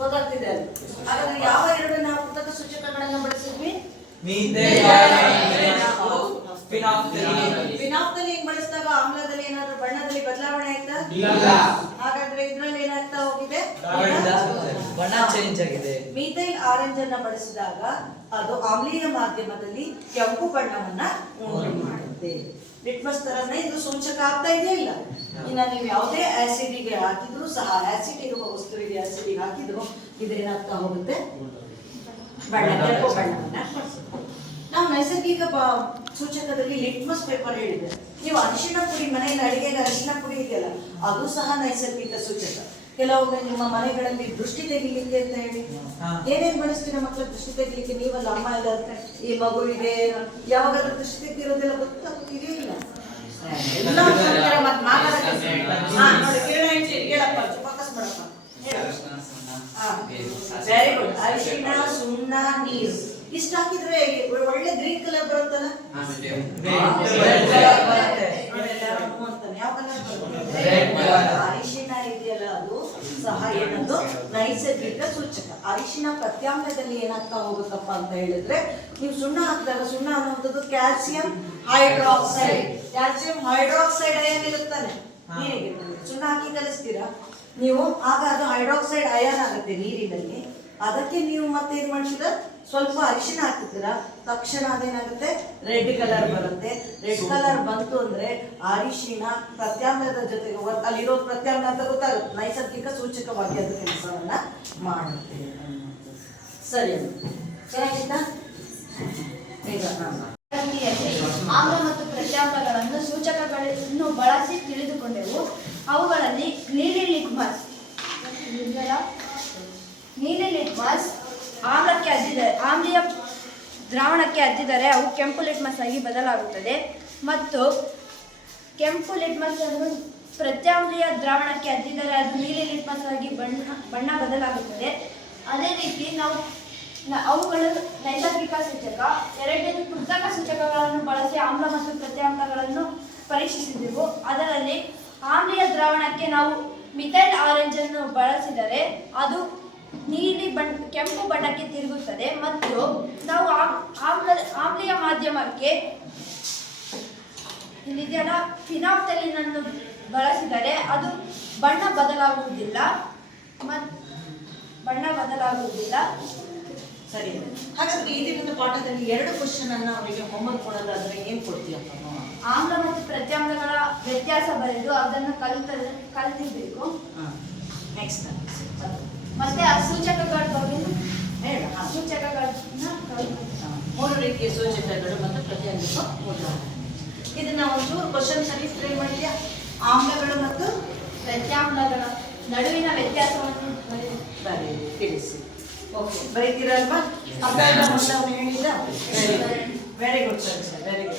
ಗೊತ್ತಾಗ್ತಿದೆ ಅಲ್ವಾ? ಹಾಗಾದ್ರೆ ಯಾವ ಎರಡು ನಾವು ಕೃತಕ ಸೂಚಕಗಳನ್ನು ಬಳಸಿದ್ವಿ? ಫಿನಾಫ್ಥಲೀನ್ ಬಳಸಿದಾಗ ಆಮ್ಲದಲ್ಲಿ ಏನಾದ್ರೂ ಬಣ್ಣದಲ್ಲಿ ಬದಲಾವಣೆ ಆಯ್ತಾ? ಹಾಗಾದ್ರೆ ಇದ್ರಲ್ಲಿ ಏನಾಗ್ತಾ ಹೋಗಿದೆ? ಬಣ್ಣ ಚೇಂಜ್ ಆಗಿದೆ. ಮೀಥೈಲ್ ಆರೆಂಜ್ ಅನ್ನ ಬಳಸಿದಾಗ ಅದು ಆಮ್ಲೀಯ ಮಾಧ್ಯಮದಲ್ಲಿ ಕೆಂಪು ಬಣ್ಣವನ್ನ ಉಂಟು ಮಾಡುತ್ತೆ. ಲಿಟ್ಮಸ್ ತರನೇ ಇದು ಸೂಚಕ ಆಗ್ತಾ ಇದೆಯಾ ಇಲ್ಲ? ಇನ್ನ ನೀವು ಯಾವುದೇ ಆಸಿಡ್ಗೆ ಹಾಕಿದ್ರು ಸಹ, ಆಸಿಡ್ ಇರುವ ವಸ್ತುವಿಗೆ ಆಸಿಡ್ ಹಾಕಿದ್ರು ಇದೇನಾಗ್ತಾ ಹೋಗುತ್ತೆ? ಬಣ್ಣ, ಕೆಂಪು ಬಣ್ಣವನ್ನ ಕೊಡ್ಸುತ್ತೆ. ನಾವು ನೈಸರ್ಗಿಕ ಸೂಚಕದಲ್ಲಿ ಲಿಟ್ಮಸ್ ಪೇಪರ್ ಹೇಳಿದೆ. ನೀವು ಅರಿಶಿಣ ಪುಡಿ, ಮನೆಯಲ್ಲಿ ಅಡಿಗೆಗೆ ಅರಿಶಿಣ ಪುಡಿ ಇದೆಯಲ್ಲ, ಅದು ಸಹ ನೈಸರ್ಗಿಕ ಸೂಚಕ. ಕೆಲವೊಮ್ಮೆ ನಿಮ್ಮ ಮನೆಗಳಲ್ಲಿ ದೃಷ್ಟಿ ತೆಗಿಲಿಕ್ಕೆ ಅಂತ ಹೇಳಿ ಏನೇನ್ ಬಳಸ್ತೀರ ಮಕ್ಕಳ ದೃಷ್ಟಿ ತೆಗಿಲಿಕ್ಕೆ? ನೀವಲ್ಲ ಅಮ್ಮ ಎಲ್ಲ ಈ ಮಗುವಿಗೆ ಯಾವಾಗಾದ್ರೂ ದೃಷ್ಟಿ ತೆಗ್ದಿರೋದೆಲ್ಲ ಗೊತ್ತಾಗ್ತಿದೆಯೇ ಇಲ್ಲ? ಎಲ್ಲ ಕೇಳಪ್ಪ, ಫೋಕಸ್ ಮಾಡಪ್ಪ. Very good. ಅರಿಶಿಣ, ಸುಣ್ಣ, ನೀರು ಇಷ್ಟ ಹಾಕಿದ್ರೆ ಒಳ್ಳೆ ಗ್ರೀನ್ ಕಲರ್ ಬರುತ್ತಲ್ಲ. ಯಾವ ಕಲರ್? ಅರಿಶಿಣ ಇದೆಯಲ್ಲ ಅದು ಸಹ ಏನದು ನೈಸರ್ಗಿಕ ಸೂಚಕ. ಅರಿಶಿಣ ಪ್ರತ್ಯಾಮ್ಲದಲ್ಲಿ ಏನಾಗ್ತಾ ಹೋಗುತ್ತಪ್ಪ ಅಂತ ಹೇಳಿದ್ರೆ, ನೀವು ಸುಣ್ಣ ಹಾಕಿದಾಗ ಸುಣ್ಣ ಅನ್ನುವಂಥದ್ದು calcium hydroxide. Calcium hydroxide ion ಇರುತ್ತಾನೆ ನೀರಿಗೆ. ಸುಣ್ಣ ಹಾಕಿ ಕಲಿಸ್ತೀರಾ ನೀವು, ಆಗ ಅದು ಹೈಡ್ರಾಕ್ಸೈಡ್ ಅಯಾನ್ ಆಗುತ್ತೆ ನೀರಿನಲ್ಲಿ. ಅದಕ್ಕೆ ನೀವು ಮತ್ತೆ ಏನ್ ಮಾಡಿಸಿದ ಸ್ವಲ್ಪ ಅರಿಶಿಣ ಹಾಕಿದ್ದೀರಾ, ತಕ್ಷಣ ಅದೇನಾಗುತ್ತೆ? ರೆಡ್ ಕಲರ್ ಬರುತ್ತೆ. ರೆಡ್ ಕಲರ್ ಬಂತು ಅಂದ್ರೆ ಅರಿಶಿಣ ಪ್ರತ್ಯಾಮ್ಲದ ಜೊತೆಗೆ ಅಲ್ಲಿರೋ ಪ್ರತ್ಯಾಮ್ಲ ಅಂತ ಗೊತ್ತಾಗುತ್ತೆ, ನೈಸರ್ಗಿಕ ಸೂಚಕವಾಗಿ ಅದು ಕೆಲಸವನ್ನ ಮಾಡುತ್ತೆ. ಸರಿ, ಚೆನ್ನಾಗಿತ್ತಾ? ಈಗ ಆಮ್ಲ ಮತ್ತು ಪ್ರತ್ಯಾಮ್ಲಗಳನ್ನು ಸೂಚಕಗಳನ್ನು ಬಳಸಿ ತಿಳಿದುಕೊಂಡೆವು. ಅವುಗಳಲ್ಲಿ ನೀಲಿ ಲಿಟ್ಮಸ್ ಆಮ್ಲಕ್ಕೆ ಅದ್ದಿದರೆ, ಆಮ್ಲೀಯ ದ್ರಾವಣಕ್ಕೆ ಅದ್ದಿದರೆ ಅವು ಕೆಂಪು ಲಿಟ್ಮಸ್ ಆಗಿ ಬದಲಾಗುತ್ತದೆ. ಮತ್ತು ಕೆಂಪು ಲಿಟ್ಮಸ್ ಅನ್ನು ಪ್ರತ್ಯಾಮ್ಲೀಯ ದ್ರಾವಣಕ್ಕೆ ಅದ್ದಿದರೆ ಅದು ನೀಲಿ ಲಿಟ್ಮಸ್ ಆಗಿ ಬಣ್ಣ ಬದಲಾಗುತ್ತದೆ. ಅದೇ ರೀತಿ ಅವುಗಳು ನೈಸರ್ಗಿಕ ಸೂಚಕ. ಎರಡನೇದು ಕೃತಕ ಸೂಚಕಗಳನ್ನು ಬಳಸಿ ಆಮ್ಲ ಮತ್ತು ಪ್ರತ್ಯಾಮ್ಲಗಳನ್ನು ಪರೀಕ್ಷಿಸಿದೆವು. ಅದರಲ್ಲಿ ಆಮ್ಲೀಯ ದ್ರಾವಣಕ್ಕೆ ನಾವು ಮಿಥೈಲ್ ಆರೆಂಜ್ ಅನ್ನು ಬಳಸಿದರೆ ಅದು ಕೆಂಪು ಬಣ್ಣಕ್ಕೆ ತಿರುಗುತ್ತದೆ. ಮತ್ತು ನಾವು ಆಮ್ಲೀಯ ಮಾಧ್ಯಮಕ್ಕೆ ಇಲ್ಲಿದೆಯಲ್ಲ ಫಿನಾಫ್ಥಲೀನ್ ಅನ್ನು ಬಳಸಿದರೆ ಅದು ಬಣ್ಣ ಬದಲಾಗುವುದಿಲ್ಲ. ಸರಿ, ಹಾಗಾದ್ರೆ ಈ ದಿನದ ಪಾಠದಲ್ಲಿ 2 ಕ್ವಶನ್ ಅನ್ನ ಅವರಿಗೆ ಹೋಮ್ವರ್ಕ್ ಕೊಡೋದಾದ್ರೆ ಏನ್ ಕೊಡ್ತೀಯಪ್ಪ? ಆಮ್ಲ ಮತ್ತು ಪ್ರತ್ಯಾಮ್ಲಗಳ ವ್ಯತ್ಯಾಸ ಬರೆದು ಅದನ್ನು ಕಲಿತಿರ್ಬೇಕು. ನೆಕ್ಸ್ಟ್ ಮತ್ತೆ ಆ ಸೂಚಕಗಳ ಬಗ್ಗೆ ಹೇಳ. ಸೂಚಕಗಳನ್ನ 3 ರೀತಿಯ ಸೂಚಕಗಳು ಮತ್ತು ಪ್ರತಿಯೊಂದಕ್ಕೂ ಉದಾಹರಣೆ. ಇದನ್ನ ಒಂಚೂರು ಕ್ವಶನ್ ಸರಿ ಫ್ರೇಮ್ ಮಾಡಿದ್ಯಾ? ಆಮ್ಲಗಳು ಮತ್ತು ಪ್ರತ್ಯಾಮ್ಲಗಳ ನಡುವಿನ ವ್ಯತ್ಯಾಸವನ್ನು ತಿಳಿಸಿ. ಓಕೆ, ಬರೀತೀರಲ್ವಾ? ಹೇಳಿದ very good sir, very good.